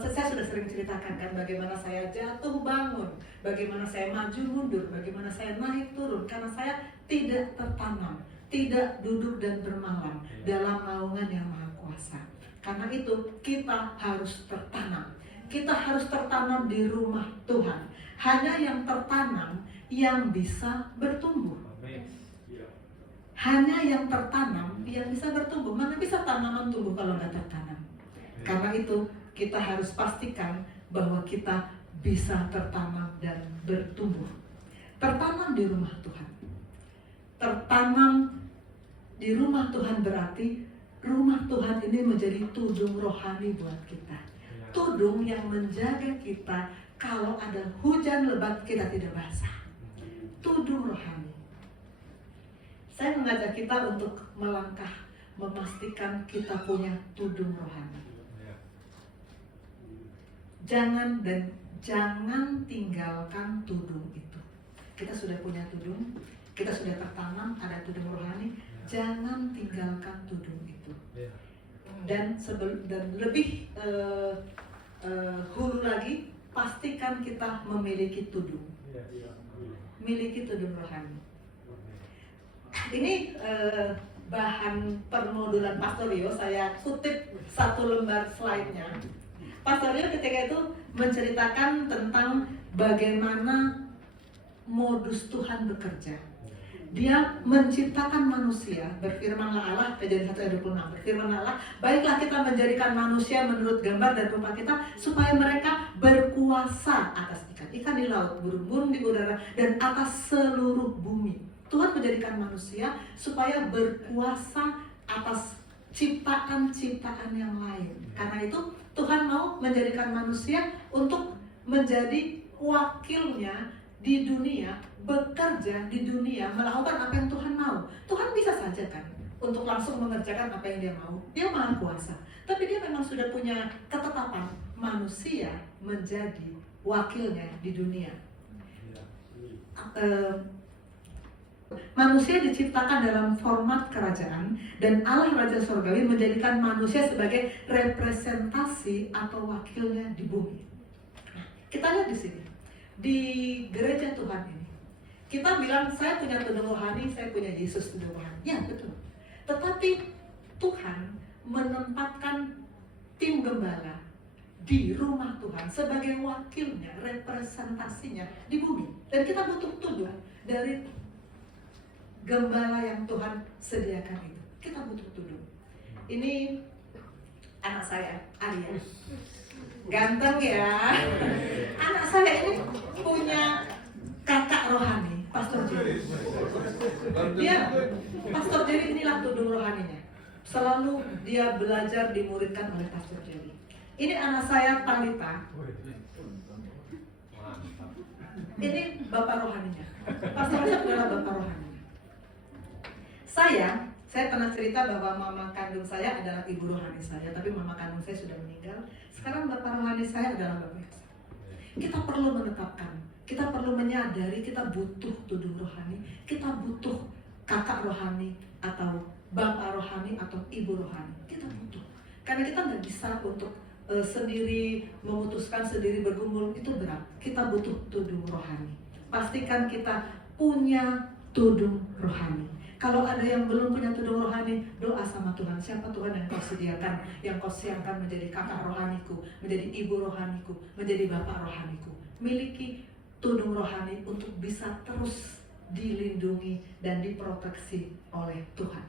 saya sudah sering ceritakan kan bagaimana saya jatuh bangun, bagaimana saya maju mundur, bagaimana saya naik turun, karena saya tidak tertanam, tidak duduk dan bermalam dalam naungan yang maha kuasa. Karena itu kita harus tertanam. Kita harus tertanam di rumah Tuhan. Hanya yang tertanam yang bisa bertumbuh. Hanya yang tertanam yang bisa bertumbuh. Mana bisa tanaman tumbuh kalau nggak tertanam? Karena itu kita harus pastikan bahwa kita bisa tertanam dan bertumbuh. Tertanam di rumah Tuhan. Tertanam di rumah Tuhan berarti rumah Tuhan ini menjadi tudung rohani buat kita. Tudung yang menjaga kita kalau ada hujan lebat kita tidak basah. Tudung rohani. Saya mengajak kita untuk melangkah, memastikan kita punya tudung rohani. Jangan tinggalkan tudung itu. Kita sudah punya tudung, kita sudah tertanam, ada tudung rohani. Jangan tinggalkan tudung itu. Dan lebih hulu lagi, pastikan kita memiliki tudung. Miliki tudung rohani. Ini bahan permodulan Pastor Rio, saya kutip satu lembar slide-nya. Pastor Rio ketika itu menceritakan tentang bagaimana modus Tuhan bekerja. Dia menciptakan manusia, berfirmanlah Allah, Kejadian 1 ayat 26, berfirmanlah Allah, baiklah kita menjadikan manusia menurut gambar dan rupa kita, supaya mereka berkuasa atas ikan-ikan di laut, burung-burung di udara, dan atas seluruh bumi. Tuhan menjadikan manusia supaya berkuasa atas ciptaan-ciptaan yang lain. Karena itu Tuhan mau menjadikan manusia untuk menjadi wakilnya di dunia, bekerja di dunia, melakukan apa yang Tuhan mau. Tuhan bisa saja kan untuk langsung mengerjakan apa yang dia mau. Dia maha kuasa. Tapi dia memang sudah punya ketetapan manusia menjadi wakilnya di dunia. Manusia diciptakan dalam format kerajaan dan Allah Raja Sorgawi menjadikan manusia sebagai representasi atau wakilnya di bumi. Nah, kita lihat di sini, di gereja Tuhan ini, kita bilang saya punya tudung rohani, saya punya Yesus tudung rohani. Ya betul. Tetapi Tuhan menempatkan tim gembala di rumah Tuhan sebagai wakilnya, representasinya di bumi. Dan kita butuh tudung dari gembala yang Tuhan sediakan itu. Kita butuh tudung. Ini anak saya, Arya. Ganteng ya. Anak saya ini punya kakak rohani, Pastor Jerry. Dia, Pastor Jerry inilah tudung rohaninya. Selalu dia belajar dimuridkan oleh Pastor Jerry. Ini anak saya, Talita. Ini bapak rohaninya. Pastor Jerry adalah bapak rohani. Saya pernah cerita bahwa mama kandung saya adalah ibu rohani saya, tapi mama kandung saya sudah meninggal. Sekarang bapak rohani saya adalah bapak Yaksa. Kita perlu menetapkan, kita perlu menyadari kita butuh tudung rohani, kita butuh kakak rohani atau bapak rohani atau ibu rohani. Kita butuh, karena kita nggak bisa untuk sendiri memutuskan, sendiri bergumul, itu berat. Kita butuh tudung rohani. Pastikan kita punya tudung rohani. Kalau ada yang belum punya tudung rohani, doa sama Tuhan. Siapa Tuhan yang kau sediakan, yang kau siapkan menjadi kakak rohaniku, menjadi ibu rohaniku, menjadi bapak rohaniku. Miliki tudung rohani untuk bisa terus dilindungi dan diproteksi oleh Tuhan.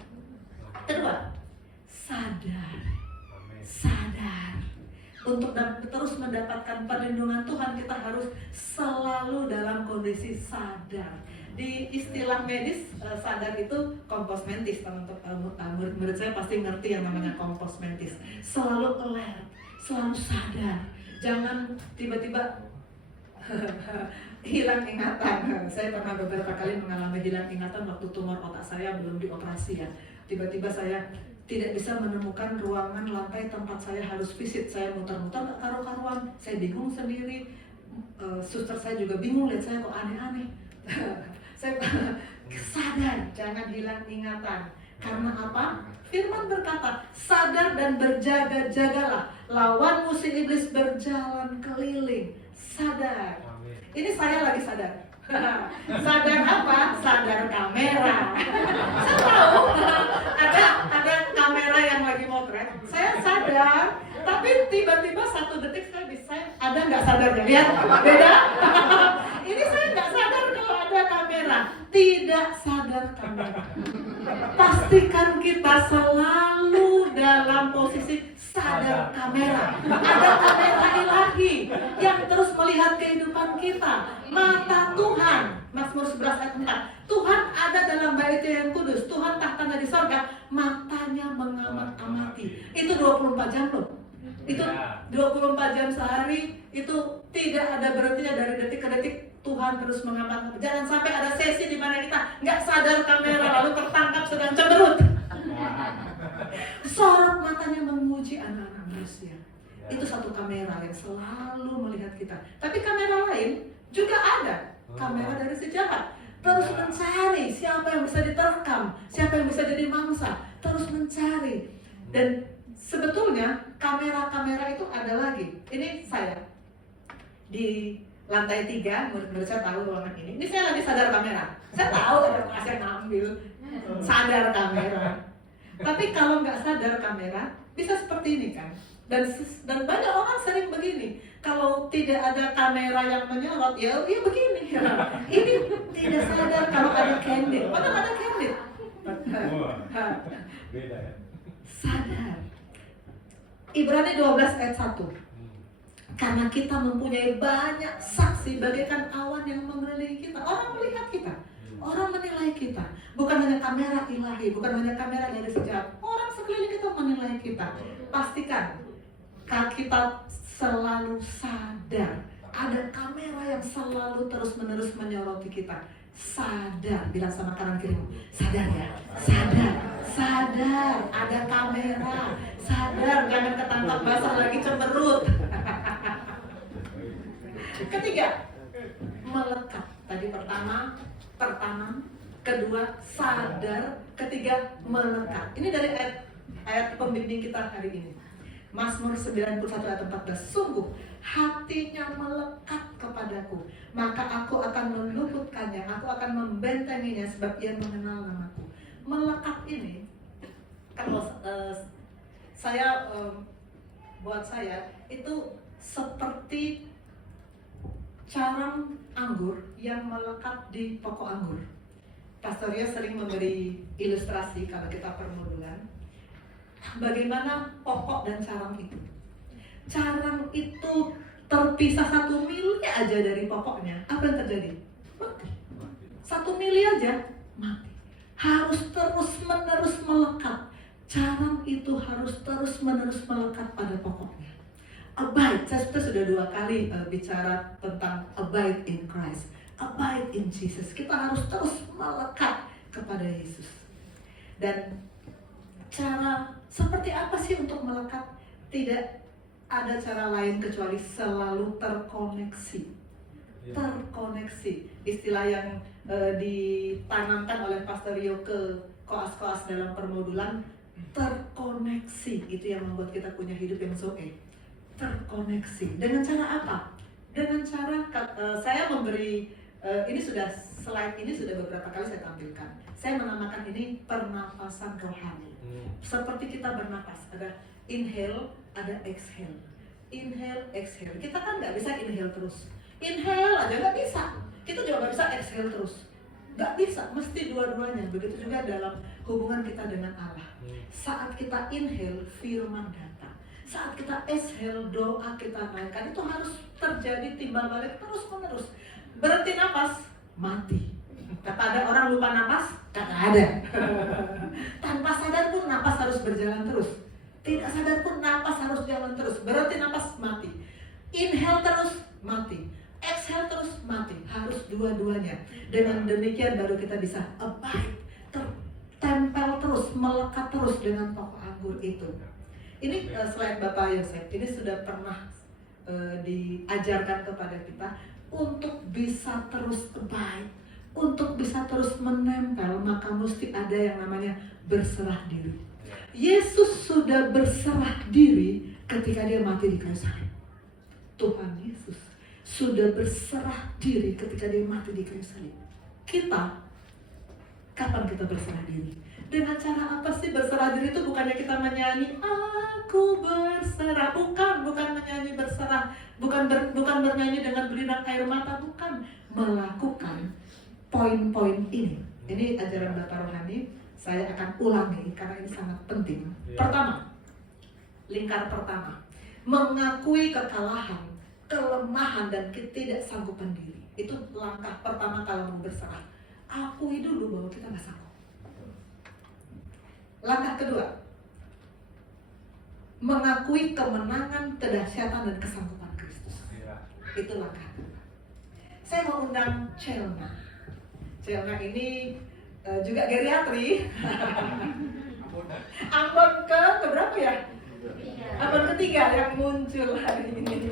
Kedua, sadar. Untuk terus mendapatkan perlindungan Tuhan, kita harus selalu dalam kondisi sadar. Di istilah medis, sadar itu kompos mentis. Teman-teman murid saya pasti ngerti yang namanya kompos mentis. Selalu alert, selalu sadar. Jangan tiba-tiba hilang ingatan. Saya pernah beberapa kali mengalami hilang ingatan waktu tumor otak saya belum dioperasi ya. Tiba-tiba saya tidak bisa menemukan ruangan lantai tempat saya harus visit. Saya muter-muter gak karu-karuan. Saya bingung sendiri. Suster saya juga bingung, lihat saya kok aneh-aneh. Saya sadar, jangan hilang ingatan. Karena apa? Firman berkata, sadar dan berjaga-jagalah. Lawan musuh iblis berjalan keliling. Sadar. Ini saya lagi sadar. Sadar apa? Sadar kamera. Saya tahu ada kamera yang lagi motret. Saya sadar, tapi tiba-tiba 1 detik saya bisa ada nggak sadarnya. Lihat, beda. Ini saya nggak sadar kalau ada kamera. Tidak sadar kamera. Pastikan kita selalu dalam posisi sadar kamera. Ada kamera ilahi yang terus melihat kehidupan kita. Mata Tuhan, Mazmur 11 ayat 4. Tuhan ada dalam bait-Nya yang kudus. Tuhan tahtanya di sorga, matanya mengamat-amati. Itu 24 jam loh. Itu 24 jam sehari, itu tidak ada berhentinya dari detik ke detik. Tuhan terus mengamati. Jangan sampai ada sesi di mana kita nggak sadar kamera lalu tertangkap sedang cemberut. Sorot matanya memuji anak-anak manusia. Itu satu kamera yang selalu melihat kita. Tapi kamera lain juga ada. Kamera dari si jahat. Terus mencari siapa yang bisa diterkam, siapa yang bisa jadi mangsa. Terus mencari. Dan sebetulnya kamera-kamera itu ada lagi. Ini saya di lantai 3, murid-murid saya tahu ruangan ini. Ini saya lagi sadar kamera. Saya tahu ada kelas yang ngambil. Sadar kamera. Tapi kalau nggak sadar kamera, bisa seperti ini kan. Dan banyak orang sering begini. Kalau tidak ada kamera yang menyorot, ya begini. Ini tidak sadar kalau ada candid. Padahal ada candid. Beda ya. Sadar. Ibrani 12 ayat 1. Karena kita mempunyai banyak saksi bagaikan awan yang mengelilingi kita. Orang melihat kita, orang menilai kita. Bukan hanya kamera ilahi, bukan hanya kamera dari sejarah. Orang sekeliling kita menilai kita. Pastikan kita selalu sadar. Ada kamera yang selalu terus-menerus menyoroti kita. Sadar, bilang sama kanan kirimu, sadar ya, sadar, ada kamera, sadar, jangan ketangkap basah lagi cemberut. Ketiga, melekat. Tadi pertama, tertanam. Kedua, sadar. Ketiga, melekat. Ini dari ayat pembimbing kita hari ini. Mazmur 91 ayat 14. Sungguh hatinya melekat kepadaku, maka aku akan meluputkannya, aku akan membentenginya sebab ia mengenal namaku. Melekat ini, kalau buat saya itu seperti carang anggur yang melekat di pokok anggur. Pastor Rio sering memberi ilustrasi kalau kita permodulan. Bagaimana pokok dan carang itu. Carang itu terpisah 1 mili aja dari pokoknya. Apa yang terjadi? Mati. 1 mili aja, mati. Harus terus-menerus melekat. Carang itu harus terus-menerus melekat pada pokoknya. Abide, saya sudah 2 kali bicara tentang abide in Christ. Abide in Jesus. Kita harus terus melekat kepada Yesus. Dan cara seperti apa sih untuk melekat? Tidak ada cara lain kecuali selalu terkoneksi. Terkoneksi. Istilah yang ditanamkan oleh Pastor Rio ke koas-koas dalam permodulan, terkoneksi. Itu yang membuat kita punya hidup yang zoe. Terkoneksi. Dengan cara apa? Dengan cara saya memberi ini slide ini sudah beberapa kali saya tampilkan. Saya menamakan ini pernapasan rohani. Seperti kita bernapas, ada inhale, ada exhale. Inhale, exhale. Kita kan nggak bisa inhale terus. Inhale aja nggak bisa. Kita juga nggak bisa exhale terus. Nggak bisa, mesti dua-duanya. Begitu juga dalam hubungan kita dengan Allah. Saat kita inhale, firman datang. Saat kita exhale, doa kita naikkan. Itu harus terjadi timbal balik terus-menerus. Berhenti napas, mati. Kata ada orang lupa napas, kagak ada. Tanpa sadar pun napas harus berjalan terus. Tidak sadar pun napas harus jalan terus. Berhenti napas, mati. Inhale terus, mati. Exhale terus, mati. Harus dua-duanya. Dengan demikian baru kita bisa abide, tertempel terus, melekat terus dengan pokok anggur itu. Ini slide Bapak Yosef, ini sudah pernah diajarkan kepada kita. Untuk bisa terus abide, untuk bisa terus menempel, maka mesti ada yang namanya berserah diri. Yesus sudah berserah diri ketika dia mati di kayu salib. Tuhan Yesus sudah berserah diri ketika dia mati di kayu salib. Kita, kapan kita berserah diri? Dengan cara apa sih berserah diri itu? Bukannya kita menyanyi aku berserah, bukan menyanyi berserah, bukan bernyanyi dengan berinak air mata, bukan, melakukan poin-poin ini. Ini ajaran Bapak Rohani, saya akan ulangi karena ini sangat penting. Pertama, lingkar pertama, mengakui kekalahan, kelemahan dan ketidaksanggupan diri. Itu langkah pertama kalau mau berserah. Akui dulu bahwa kita nggak sanggup. Langkah kedua, mengakui kemenangan, kedahsyatan dan kesanggupan Kristus. Itu langkah kedua. Saya mau undang Chelna. Chelna ini juga geriatri. Ambon ke berapa ya? Ambon ketiga yang muncul hari ini.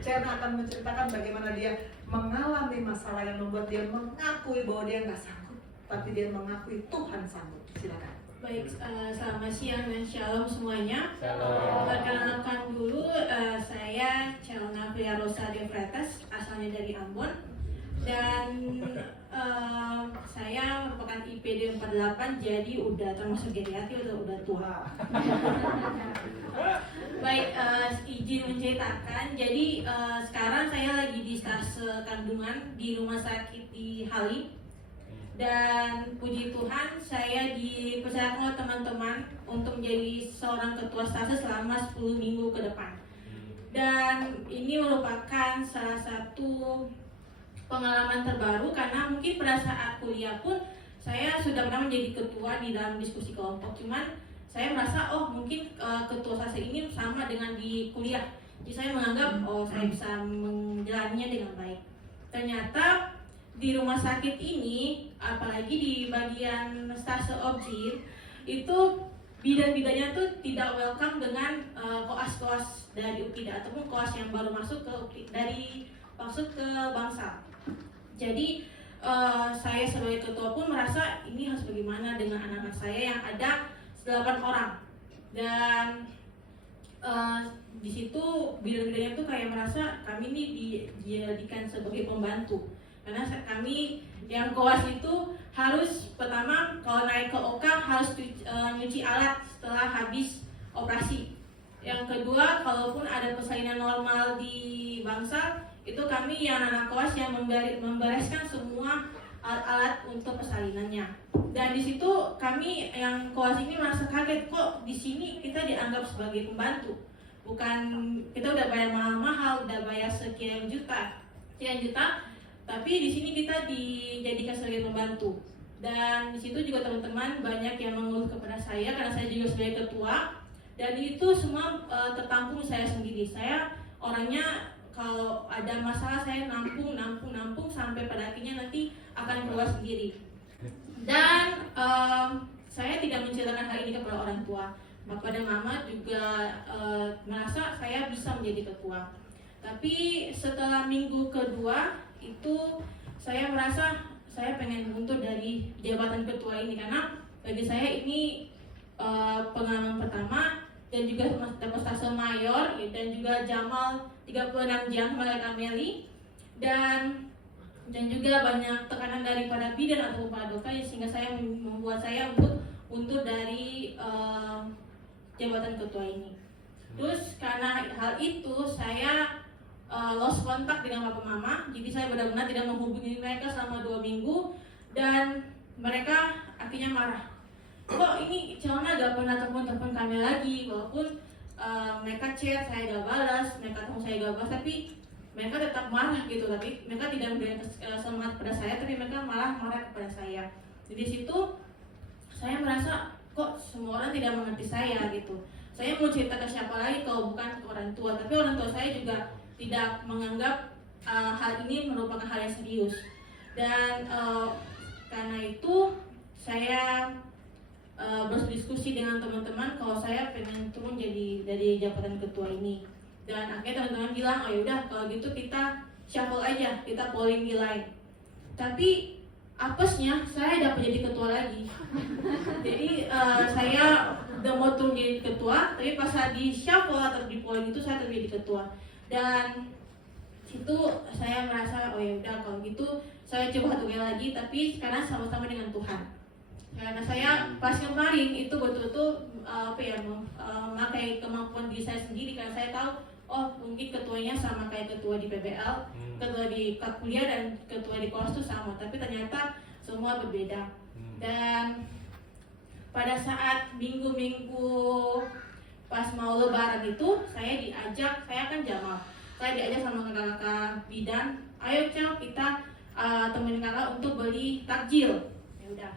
Chelna akan menceritakan bagaimana dia mengalami masalah yang membuat dia mengakui bahwa dia nggak sanggup, tapi dia mengakui Tuhan sanggup. Silakan. Baik, selamat siang dan shalom semuanya. Shalom. Perkenalkan dulu, saya Chelna Pria Rosa de Freitas, asalnya dari Ambon. Dan saya merupakan IPD 48, jadi udah termasuk geriatri, udah tua. Baik, izin menceritakan. Jadi sekarang saya lagi di stase kandungan di rumah sakit di Halim. Dan puji Tuhan, saya dipercayakan oleh teman-teman untuk menjadi seorang ketua stase selama 10 minggu ke depan. Dan ini merupakan salah satu pengalaman terbaru karena mungkin pada saat kuliah pun saya sudah pernah menjadi ketua di dalam diskusi kelompok. Cuman saya merasa mungkin ketua stase ini sama dengan di kuliah. Jadi saya menganggap saya bisa menjalaninya dengan baik. Ternyata di rumah sakit ini, apalagi di bagian stase objir, itu bidan-bidannya tuh tidak welcome dengan koas-koas dari UPIDA ataupun koas yang baru masuk ke ke Bangsal. Jadi saya sebagai ketua pun merasa ini harus bagaimana dengan anak-anak saya yang ada 8 orang. Dan di situ bidan-bidannya tuh kayak merasa kami ini dijadikan sebagai pembantu. Karena kami yang koas itu harus pertama kalau naik ke OK harus nyuci alat setelah habis operasi. Yang kedua, kalaupun ada persalinan normal di Bangsal, itu kami yang anak koas yang membereskan semua alat-alat untuk persalinannya. Dan di situ kami yang koas ini merasa kaget, kok di sini kita dianggap sebagai pembantu. Bukan kita udah bayar mahal-mahal, udah bayar sekian juta, tapi di sini kita dijadikan sebagai pembantu. Dan di situ juga teman-teman banyak yang mengeluh kepada saya karena saya juga sebagai ketua. Dan itu semua tertampung saya sendiri. Saya orangnya kalau ada masalah saya nampung sampai pada akhirnya nanti akan keluar sendiri. Dan saya tidak menceritakan hal ini kepada orang tua. Bapak dan mama juga merasa saya bisa menjadi ketua. Tapi setelah minggu kedua itu saya merasa saya pengen mundur dari jabatan ketua ini karena bagi saya ini pengalaman pertama dan juga dapat stase mayor dan juga Jamal 36 jam mereka Meli dan juga banyak tekanan daripada bidan atau para dokter sehingga saya membuat saya untuk mundur dari jabatan ketua ini. Terus karena hal itu saya lost kontak dengan papa mama, jadi saya benar-benar tidak menghubungi mereka selama 2 minggu dan mereka akhirnya marah. Kok ini Chelna gak pernah telepon kami lagi, walaupun mereka chat saya gak balas, mereka telepon saya gak balas, tapi mereka tetap marah gitu. Tapi mereka tidak memberikan semangat pada saya, tapi mereka malah marah kepada saya. Jadi di situ saya merasa kok semua orang tidak mengerti saya gitu. Saya mau cerita ke siapa lagi kalau bukan ke orang tua, tapi orang tua saya juga tidak menganggap hal ini merupakan hal yang serius. Dan karena itu saya berdiskusi dengan teman-teman kalau saya pengen turun dari jabatan ketua ini. Dan akhirnya teman-teman bilang, oh yaudah kalau gitu kita shuffle aja, kita polling di line. Tapi apesnya saya dapat jadi ketua lagi. Jadi saya udah mau turun jadi ketua, tapi pas di shuffle atau di polling itu saya tetap jadi ketua. Dan situ saya merasa oh ya udah kalau gitu saya coba satu kali lagi, tapi sekarang sama-sama dengan Tuhan. Karena saya pas kemarin itu betul-betul memakai kemampuan diri saya sendiri, karena saya tahu oh mungkin ketuanya sama kayak ketua di PBL, ketua di kuliah dan ketua di kelas itu sama, tapi ternyata semua berbeda. Dan pada saat minggu-minggu pas mau lebaran itu saya kan jamal, saya diajak sama kakak-kakak bidan, ayo Cel kita temenin kakak untuk beli takjil. Ya udah,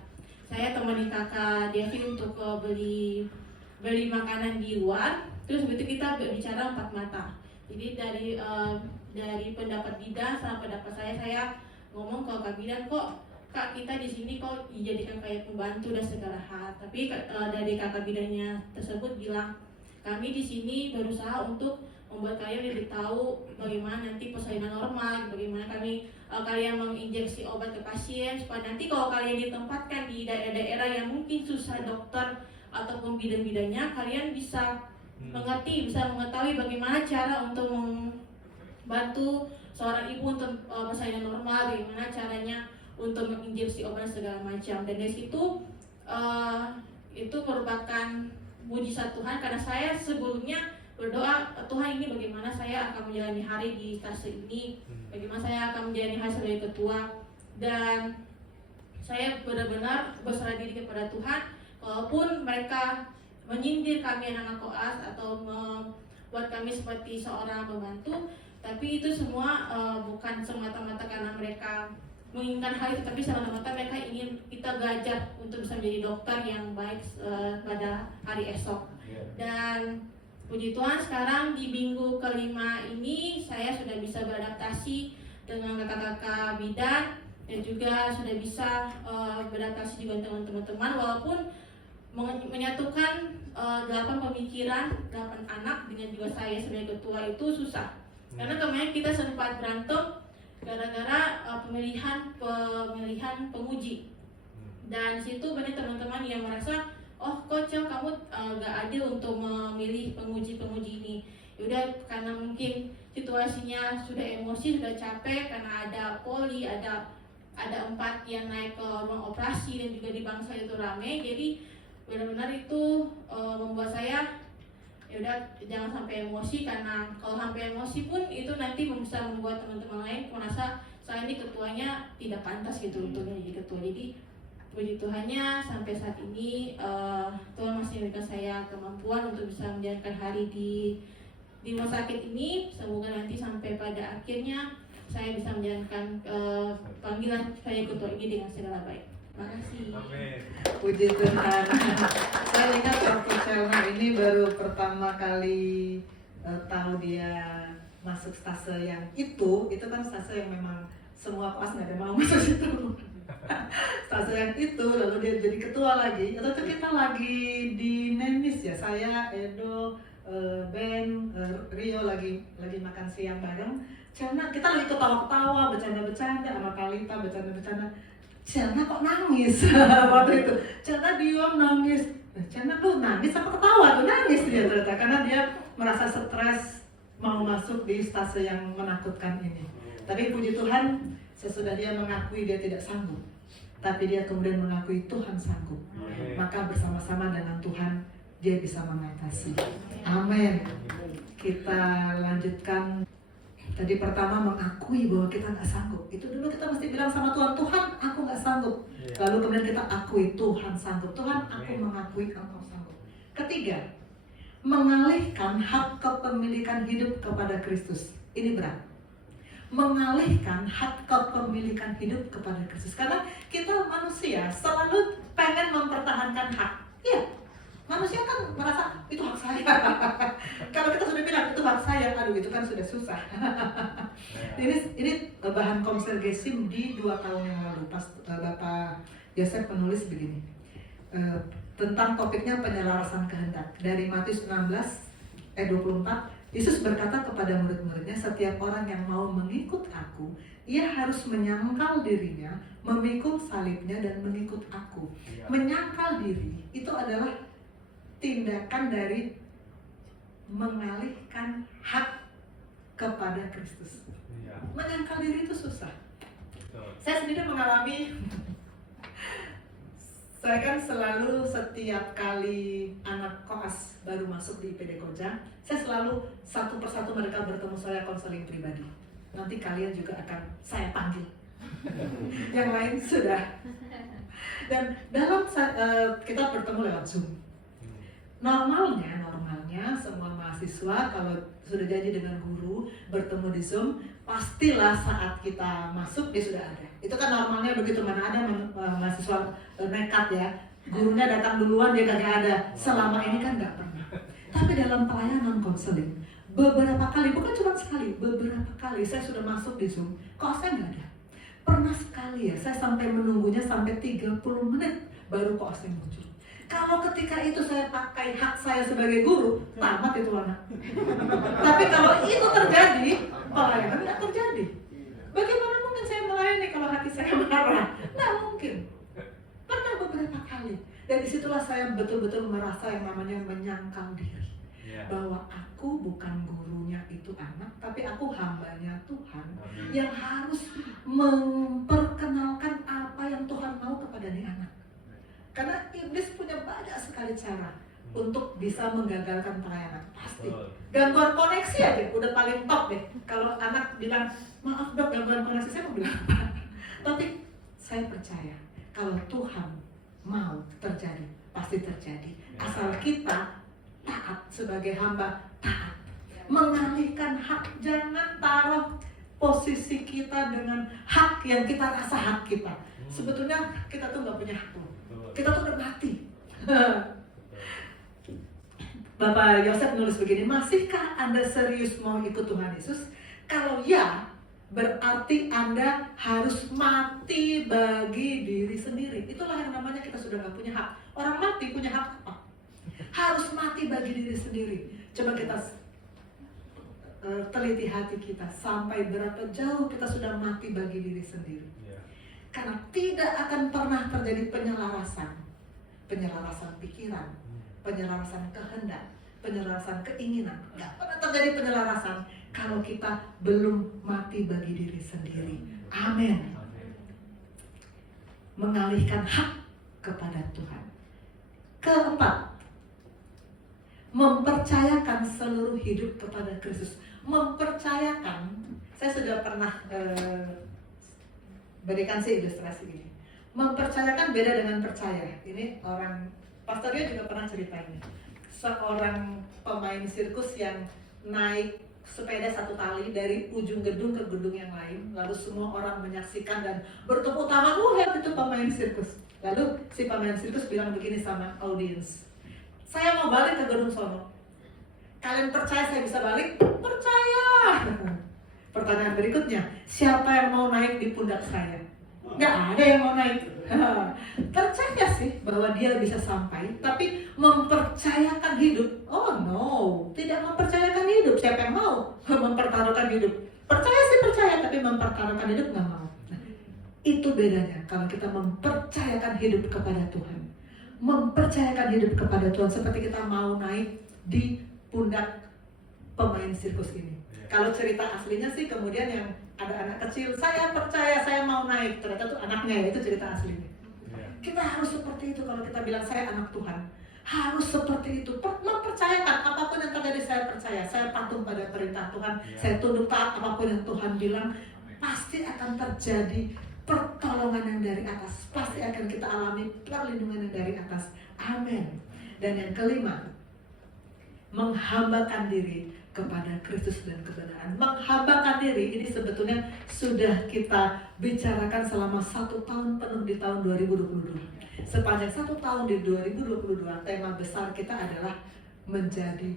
saya temenin kakak Devi untuk beli makanan di luar. Terus begitu kita bicara empat mata. Jadi dari pendapat bidan sama pendapat saya ngomong ke kak bidan, kok kak kita di sini kok dijadikan kayak pembantu dan segala hal. Tapi dari kakak bidannya tersebut bilang, kami di sini berusaha untuk membuat kalian lebih tahu bagaimana nanti persalinan normal, bagaimana kalian menginjeksi obat ke pasien, supaya nanti kalau kalian ditempatkan di daerah-daerah yang mungkin susah dokter ataupun bidan-bidannya, kalian bisa mengerti, bisa mengetahui bagaimana cara untuk membantu seorang ibu untuk persalinan normal, bagaimana caranya untuk menginjeksi obat segala macam. Dan dari situ itu merupakan mujizat Tuhan, karena saya sebelumnya berdoa, Tuhan ini bagaimana saya akan menjalani hari di stase ini, bagaimana saya akan menjalani hari sebagai ketua. Dan saya benar-benar berserah diri kepada Tuhan, walaupun mereka menyindir kami anak-anak koas atau membuat kami seperti seorang pembantu, tapi itu semua bukan semata-mata karena mereka menginginkan hal itu, tapi semata-mata mereka ingin kita belajar untuk bisa menjadi dokter yang baik pada hari esok. Dan puji Tuhan sekarang di minggu kelima ini saya sudah bisa beradaptasi dengan kakak-kakak bidan, dan juga sudah bisa beradaptasi juga dengan teman-teman, walaupun menyatukan 8 pemikiran, 8 anak dengan juga saya sebagai ketua itu susah. Karena kemarin kita sempat berantem gara-gara pemilihan penguji. Dan situ banyak teman-teman yang merasa, oh kok Cel kamu gak adil untuk memilih penguji-penguji ini. Yaudah, karena mungkin situasinya sudah emosi, sudah capek, karena ada poli, ada 4 yang naik ke ruang operasi, dan juga di bangsa itu rame. Jadi benar-benar itu membuat saya yaudah jangan sampai emosi, karena kalau sampai emosi pun itu nanti bisa membuat teman-teman lain merasa saya ini ketuanya tidak pantas gitu untuk menjadi ketua. Jadi puji Tuhannya sampai saat ini Tuhan masih memberikan saya kemampuan untuk bisa menjalankan hari di rumah sakit ini. Semoga nanti sampai pada akhirnya saya bisa menjalankan panggilan saya ketua ini dengan segala baik. Terima kasih. Puji Tuhan. Saya ingat waktu Selma ini baru pertama kali tahu dia masuk stase yang itu kan stase yang memang semua kelas nggak ada mau masuk situ. Stase yang itu, lalu dia jadi ketua lagi. Waktu itu kita lagi di Nemis ya, saya, Edo, Ben, Rio lagi makan siang bareng. Selma, kita lagi ketawa-ketawa, bercanda-bercanda sama Kalita, bercanda-bercanda. Selma kok nangis waktu itu. Selma diam nangis. Selma tuh nangis apa ketawa tuh? Nangis dia ternyata, karena dia merasa stres mau masuk di stase yang menakutkan ini. Tapi puji Tuhan, sesudah dia mengakui dia tidak sanggup, tapi dia kemudian mengakui Tuhan sanggup, maka bersama-sama dengan Tuhan dia bisa mengatasi. Amin. Kita lanjutkan. Tadi pertama mengakui bahwa kita nggak sanggup. Itu dulu kita mesti bilang sama Tuhan, Tuhan aku nggak sanggup. Lalu kemudian kita akui Tuhan sanggup. Tuhan aku mengakui Engkau sanggup. Ketiga, mengalihkan hak kepemilikan hidup kepada Kristus. Ini berat. Mengalihkan hak kepemilikan hidup kepada Kristus. Karena kita manusia selalu pengen mempertahankan hak. Iya. Manusia kan merasa itu hak saya. Kalau kita sudah bilang itu hak saya, aduh itu kan sudah susah. Ini bahan konser Gesim di 2 tahun yang lalu pas Bapak Yosef menulis begini tentang topiknya penyelarasan kehendak. Dari Matius 16 ayat 24, Yesus berkata kepada murid-muridnya, setiap orang yang mau mengikut aku, ia harus menyangkal dirinya, memikul salibnya dan mengikut aku. Menyangkal diri itu adalah tindakan dari mengalihkan hak kepada Kristus. Iya. Menyangkal diri itu susah. Betul. Saya sendiri mengalami, saya kan selalu setiap kali anak koas baru masuk di IPD Koja, saya selalu satu persatu mereka bertemu saya konseling pribadi. Nanti kalian juga akan saya panggil. Yang lain sudah. Dan dalam kita bertemu lewat Zoom. Normalnya semua mahasiswa kalau sudah janji dengan guru bertemu di Zoom, pastilah saat kita masuk dia sudah ada. Itu kan normalnya begitu, mana ada mahasiswa nekat ya, gurunya datang duluan dia kagak ada. Selama ini kan nggak pernah. Tapi dalam pelayanan konseling, beberapa kali, bukan cuma sekali, beberapa kali saya sudah masuk di Zoom, kok saya nggak ada. Pernah sekali ya, saya sampai menunggunya sampai 30 menit baru kok saya muncul. Kalau ketika itu saya pakai hak saya sebagai guru, tamat itu anak. Tapi kalau itu terjadi, pelayanan tidak terjadi. Bagaimana mungkin saya melayani kalau hati saya marah? Nggak mungkin. Pernah beberapa kali. Dan disitulah saya betul-betul merasa yang namanya menyangkal diri. Bahwa aku bukan gurunya itu anak, tapi aku hambanya Tuhan yang harus memperkenalkan apa yang Tuhan mau kepada nih anak. Karena iblis punya banyak sekali cara untuk bisa menggagalkan pelayanan. Pasti. Gangguan koneksi aja udah paling top deh. Kalau anak bilang, maaf dok gangguan koneksi, saya mau bilang apa? Tapi saya percaya kalau Tuhan mau terjadi, pasti terjadi. Asal kita taat sebagai hamba, taat. Mengalihkan hak, jangan taruh posisi kita dengan hak yang kita rasa hak kita. Sebetulnya kita tuh nggak punya hak loh. Kita tuh udah mati. Bapak Yosef nulis begini, masihkah Anda serius mau ikut Tuhan Yesus? Kalau ya, berarti Anda harus mati bagi diri sendiri. Itulah yang namanya kita sudah gak punya hak. Orang mati punya hak apa? Harus mati bagi diri sendiri. Coba kita teliti hati kita, sampai berapa jauh kita sudah mati bagi diri sendiri. Karena tidak akan pernah terjadi penyelarasan pikiran, penyelarasan kehendak, penyelarasan keinginan. Nggak pernah terjadi penyelarasan kalau kita belum mati bagi diri sendiri. Amin. Mengalihkan hak kepada Tuhan. Keempat, mempercayakan seluruh hidup kepada Kristus. Mempercayakan, saya sudah pernah berikan sih ilustrasi ini. Mempercayakan beda dengan percaya. Ini orang, Pastor Rio juga pernah ceritainnya. Seorang pemain sirkus yang naik sepeda satu tali dari ujung gedung ke gedung yang lain, lalu semua orang menyaksikan dan bertepuk tangan, lihat itu pemain sirkus. Lalu si pemain sirkus bilang begini sama audiens, saya mau balik ke gedung sono. Kalian percaya saya bisa balik? Percaya. Pertanyaan berikutnya, siapa yang mau naik di pundak saya? Nggak ada yang mau naik. Percaya sih bahwa dia bisa sampai, tapi mempercayakan hidup, oh no, tidak mempercayakan hidup. Siapa yang mau mempertaruhkan hidup? Percaya sih percaya, tapi mempertaruhkan hidup nggak mau. Nah, itu bedanya kalau kita mempercayakan hidup kepada Tuhan. Mempercayakan hidup kepada Tuhan seperti kita mau naik di pundak pemain sirkus ini. Kalau cerita aslinya sih kemudian yang ada anak kecil, saya percaya saya mau naik, ternyata tuh anaknya ya, itu cerita aslinya. Kita harus seperti itu kalau kita bilang saya anak Tuhan. Harus seperti itu, mempercayakan apapun yang terjadi saya percaya, saya patuh pada perintah Tuhan, saya tunduk taat apapun yang Tuhan bilang, pasti akan terjadi pertolongan yang dari atas, pasti akan kita alami perlindungan yang dari atas. Amin. Dan yang kelima, menghambakan diri kepada Kristus dan kebenaran. Menghambakan diri ini sebetulnya sudah kita bicarakan selama 1 tahun penuh di tahun 2022. Sepanjang 1 tahun di 2022, tema besar kita adalah menjadi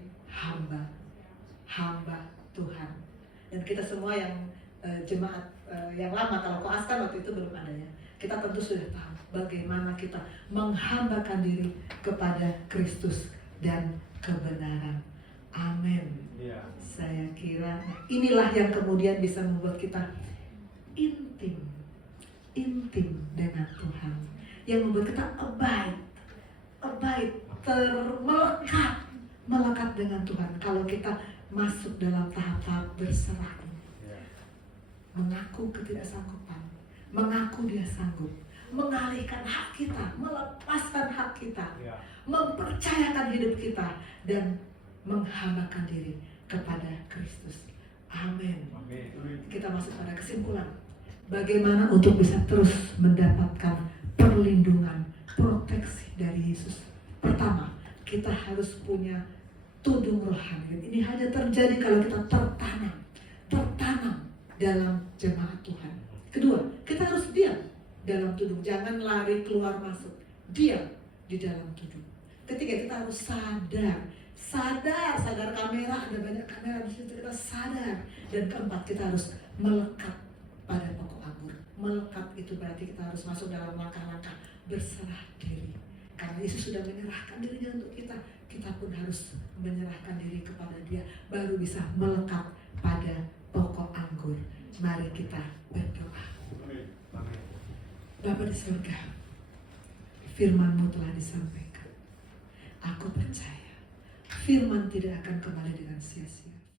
hamba Tuhan. Dan kita semua yang jemaat yang lama, kalau koas kan waktu itu belum ada ya, kita tentu sudah tahu bagaimana kita menghambakan diri kepada Kristus dan kebenaran. Amin. Saya kira inilah yang kemudian bisa membuat kita intim dengan Tuhan, yang membuat kita abide, melekat dengan Tuhan. Kalau kita masuk dalam tahap-tahap berserah ini. Mengaku ketidaksanggupan, mengaku dia sanggup, mengalihkan hak kita, melepaskan hak kita, mempercayakan hidup kita, dan menghambakan diri kepada Kristus. Amin. Kita masuk pada kesimpulan. Bagaimana untuk bisa terus mendapatkan perlindungan, proteksi dari Yesus? Pertama, kita harus punya tudung rohani. Ini hanya terjadi kalau kita tertanam dalam jemaat Tuhan. Kedua, kita harus diam dalam tudung. Jangan lari keluar masuk. Diam di dalam tudung. Ketiga, kita harus sadar kamera, ada banyak kamera di situ, kita sadar. Dan keempat, kita harus melekat pada pokok anggur. Melekat itu berarti kita harus masuk dalam langkah-langkah berserah diri. Karena Yesus sudah menyerahkan dirinya untuk kita, kita pun harus menyerahkan diri kepada Dia, baru bisa melekat pada pokok anggur. Mari kita berdoa. Bapa di surga, firman-Mu telah disampaikan. Aku percaya firman tidak akan kembali dengan sia-sia.